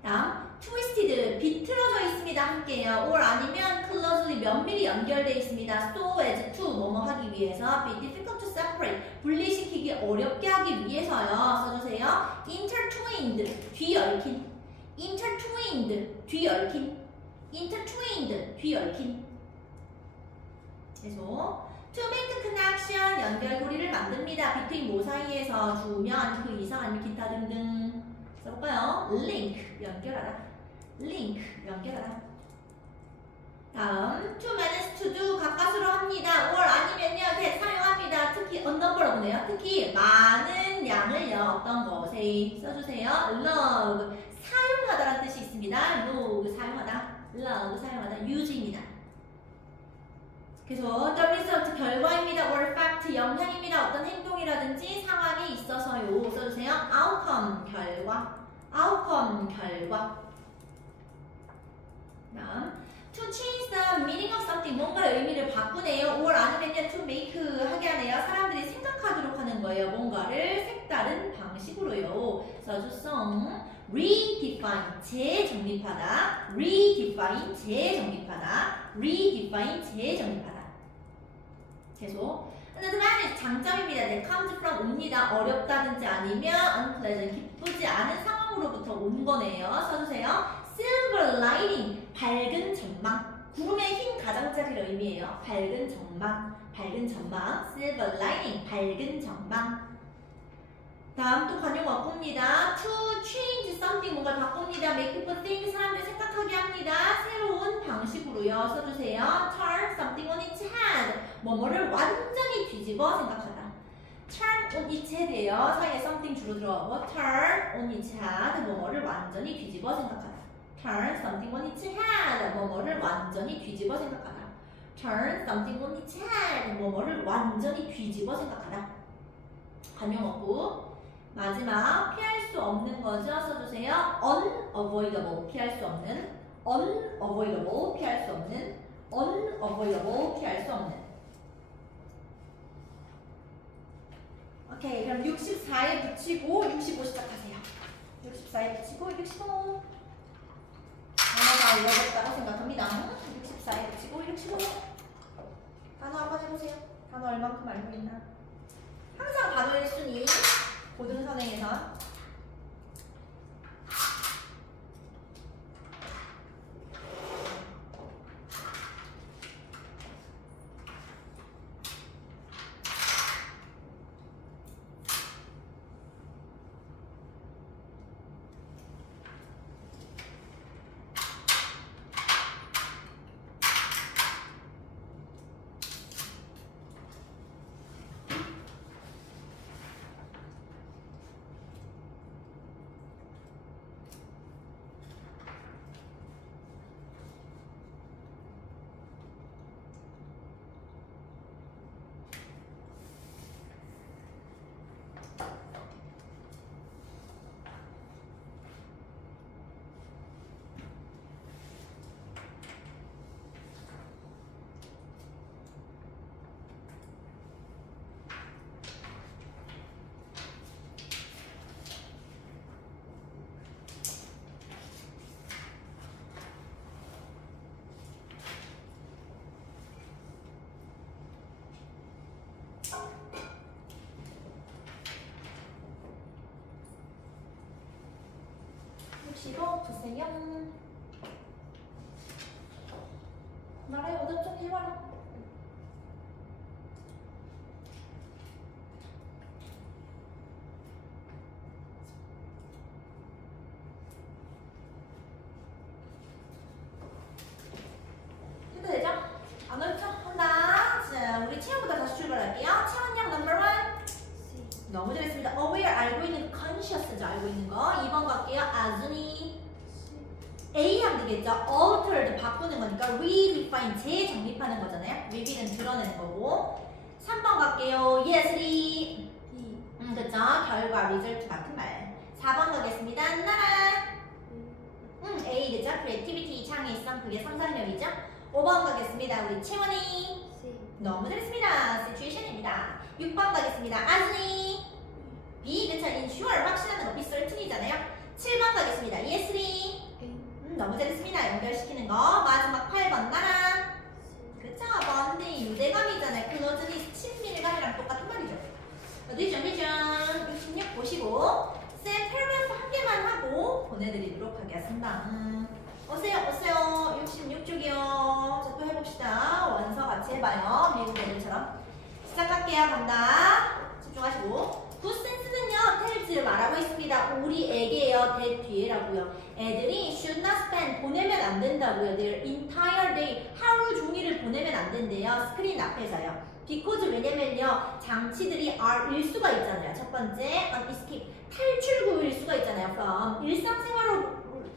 다음 twisted, 비틀어져 있습니다. 함께요. or 아니면 closely, 면밀히 연결되어 있습니다. so as to, 뭐뭐 하기 위해서. be difficult to separate, 분리시키기 어렵게 하기 위해서요. 써주세요. intertwined, 뒤얽힌. intertwined, 뒤얽힌. intertwined, 뒤얽힌. 계속 to make connection, 연결고리를 만듭니다. between, 뭐 사이에서, 주면, 그 이상 아니면 기타 등등. 써볼까요? link, 연결하다. link, 연결하다. 다음 to manage to do, 가까스로 합니다. or 아니면요 사용합니다. 특히 a number 오네요. 특히 많은 양을요 어떤 것에 써주세요. log, 사용하다라는 뜻이 있습니다. log, 사용하다. log, 사용하다. use입니다. 그래서 the result, 결과입니다. or fact, 영향입니다. 어떤 행동이라든지 상황에 있어서요. 써주세요. outcome, 결과. outcome, 결과. 다음 to change the meaning of something, 뭔가 의미를 바꾸네요. or 아니면요 to make, 하게 하네요. 사람들이 생각하도록 하는 거예요. 뭔가를 색다른 방식으로요. 써주성 redefine, 재정립하다. redefine, 재정립하다. redefine, 재정립하다. 계속 advantage, 장점입니다. that comes from, 옵니다. 어렵다든지 아니면 unpleasant, 기쁘지 않은 상황으로부터 온 거네요. 써주세요. silver lining, 밝은 전망. 구름의 흰 가장자리를 의미해요. 밝은 전망, 밝은 전망. silver lining, 밝은 전망. 다음 또 관용 어법입니다. to change something, 뭔가 바꿉니다. make people think, 사람들 생각하게 합니다. 새로운 방식으로요. 써주세요. turn something on its head, 뭐뭐를 완전히 뒤집어 생각하다. turn on its head예요. 사이에 something 주로 들어가고 turn on its head, 뭐뭐를 완전히 뒤집어 생각하다. turn something on its head, 뭐뭐를 완전히 뒤집어 생각하다. turn something on its head, 뭐뭐를 완전히 뒤집어 생각하다. 관용 어법. 마지막 피할 수 없는 거죠. 써주세요. unavoidable, 피할 수 없는. unavoidable, 피할 수 없는. unavoidable, 피할 수 없는. 오케이, 그럼 64에 붙이고 65 시작하세요. 64에 붙이고 65. 단어가 읽어졌다고 생각합니다. 64에 붙이고 65. 단어 한번 해보세요. 단어 얼만큼 알고 있나? 항상 단어의 순위 고등선행에서 보세요. 나라의 오답 좀 해봐라. 해도 되죠? 안 어렵죠? 한다. 자, 우리 채원보다 다시 출발할게요. 채원양 넘버 1. 너무 잘했습니다. aware 알고 있는, conscious죠 알고 있는 거. 2번 갈게요. 아준이. A 하면 되겠죠. altered 바꾸는 거니까 redefine 재정립하는 거잖아요. reveal은 드러내는 거고. 3번 갈게요. 예슬이. 그쵸. 결과 result 같은 말. 4번 가겠습니다. 나라. A 그죠. creativity 창의성 그게 상상력이죠. 5번 가겠습니다. 우리 채원이. 너무 잘했습니다. situation입니다. 6번 가겠습니다. 아준이. B 그쵸. ensure 확실한 거 be certain이잖아요. 7번 가겠습니다. 예슬이. 너무 잘했습니다. 연결시키는 거. 마지막 8번 나라. 그쵸. 먼데 유대감이잖아요. 클로즈니 친밀감이랑 똑같은 말이죠. 어디죠? 66 보시고 쌤 패러그래프 한 개만 하고 보내드리도록 하겠습니다. 오세요. 66쪽이요. 자, 또 해봅시다. 원서 같이 해봐요. 미국 애들처럼. 시작할게요. 간다. 집중하시고. 굿센스는요, 텔즈 말하고 있습니다. 우리에게요, 대 뒤에라고요. 애들이 should not spend 보내면 안 된다고요. their entire day 하루 종일을 보내면 안 된대요. 스크린 앞에서요. because 왜냐면요, 장치들이 are 일 수가 있잖아요. 첫 번째, escape 탈출구일 수가 있잖아요. from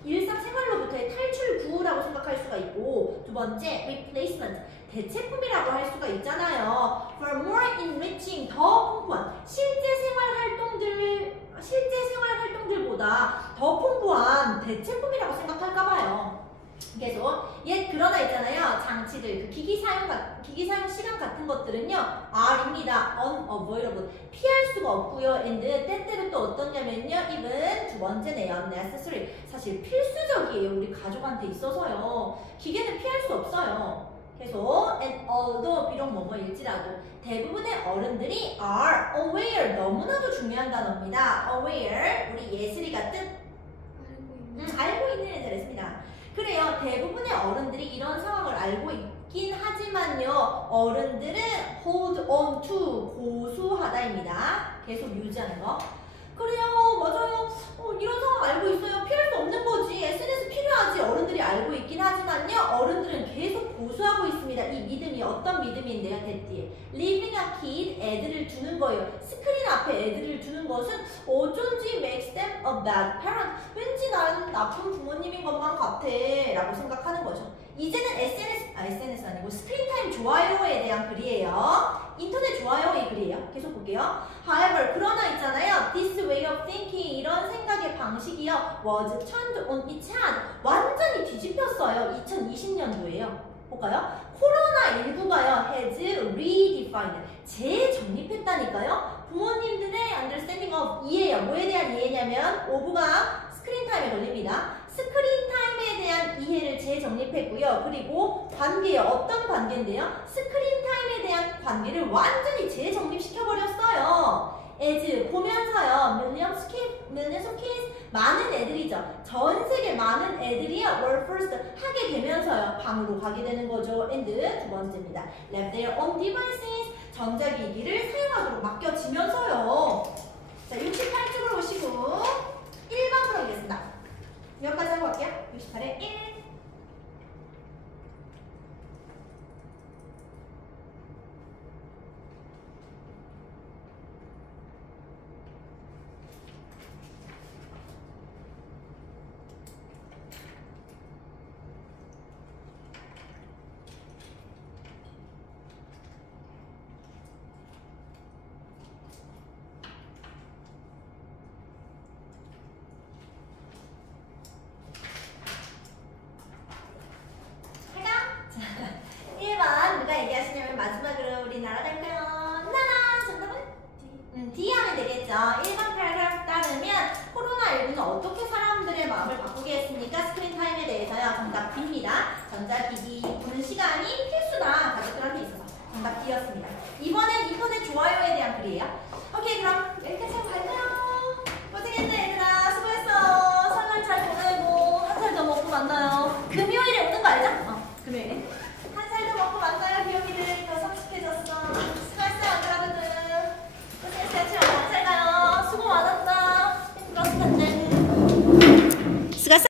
일상생활로부터의 탈출구라고 생각할 수가 있고, 두 번째, replacement 대체품이라고 할 수가 있잖아요. For more enriching 더 풍부한 실제 생활 활동들보다 더 풍부한 대체품이라고 생각할까봐요. 계속 그러나 있잖아요. 장치들 그 기기 사용 시간 같은 것들은요 R입니다. unavoidable 피할 수가 없고요. and 때때로 또 어떠냐면요 even 두 번째네요. necessary 사실 필수적이에요. 우리 가족한테 있어서요. 기계는 피할 수 없어요. 계속 and although 비록 뭐뭐일지라도 대부분의 어른들이 are aware 너무나도 중요한 단어입니다. aware 우리 예슬이가 뜻 알고 있는 잘했습니다. 그래요. 대부분의 어른들이 이런 상황을 알고 있긴 하지만요. 어른들은 hold on to 고수하다입니다. 계속 유지하는 거. 그래요. 맞아요. 이런 상황 알고 있어요. 피할 수 없는 거지. SNS 필요하지. 어른들이 알고 있긴 하지만요. 어른들은 계속 고수하고 있습니다. 이 믿음이 어떤 믿음인데요. 대띠에 leaving a kid 애들을 두는 거예요. 스크린 앞에 애들을 두는 것은 어쩐지 makes them a bad parent. 왠지 난 나쁜 부모님인 것만 같아 라고 생각하는 거죠. 이제는 SNS 아니고 스크린타임 좋아요에 대한 글이에요. 인터넷 좋아요의 글이에요. 계속 볼게요. However, 그러나 있잖아요. This way of thinking, 이런 생각의 방식이요. was turned on its head. 완전히 뒤집혔어요. 2020년도에요. 볼까요? 코로나19가요. has redefined. 재정립했다니까요. 부모님들의 understanding of 이해요. 뭐에 대한 이해냐면 of가 스크린타임에 걸립니다. 스크린타임에 대한 이해를 재정립했고요. 그리고 관계요. 어떤 관계인데요? 스크린타임에 대한 관계를 완전히 재정립시켜버렸어요. as 보면서요. millions of kids 많은 애들이죠. 전 세계 많은 애들이요. were first 하게 되면서요. 방으로 가게 되는 거죠. and 두 번째입니다. left their own devices 전자기기를 사용하도록 맡겨지면서요. 자, 68쪽으로 오시고 1번 풀어보겠습니다. 여기까지 하고 갈게요. 68에 1. 마지막으로 우리 날아갈까요? 나라! 정답은? D 하면 되겠죠. 1번 패러그래프 따르면 코로나19는 어떻게 사람들의 마음을 바꾸게 했습니까? 스크린 타임에 대해서요. 정답 B입니다. 전자기기 보는 시간이 필수다.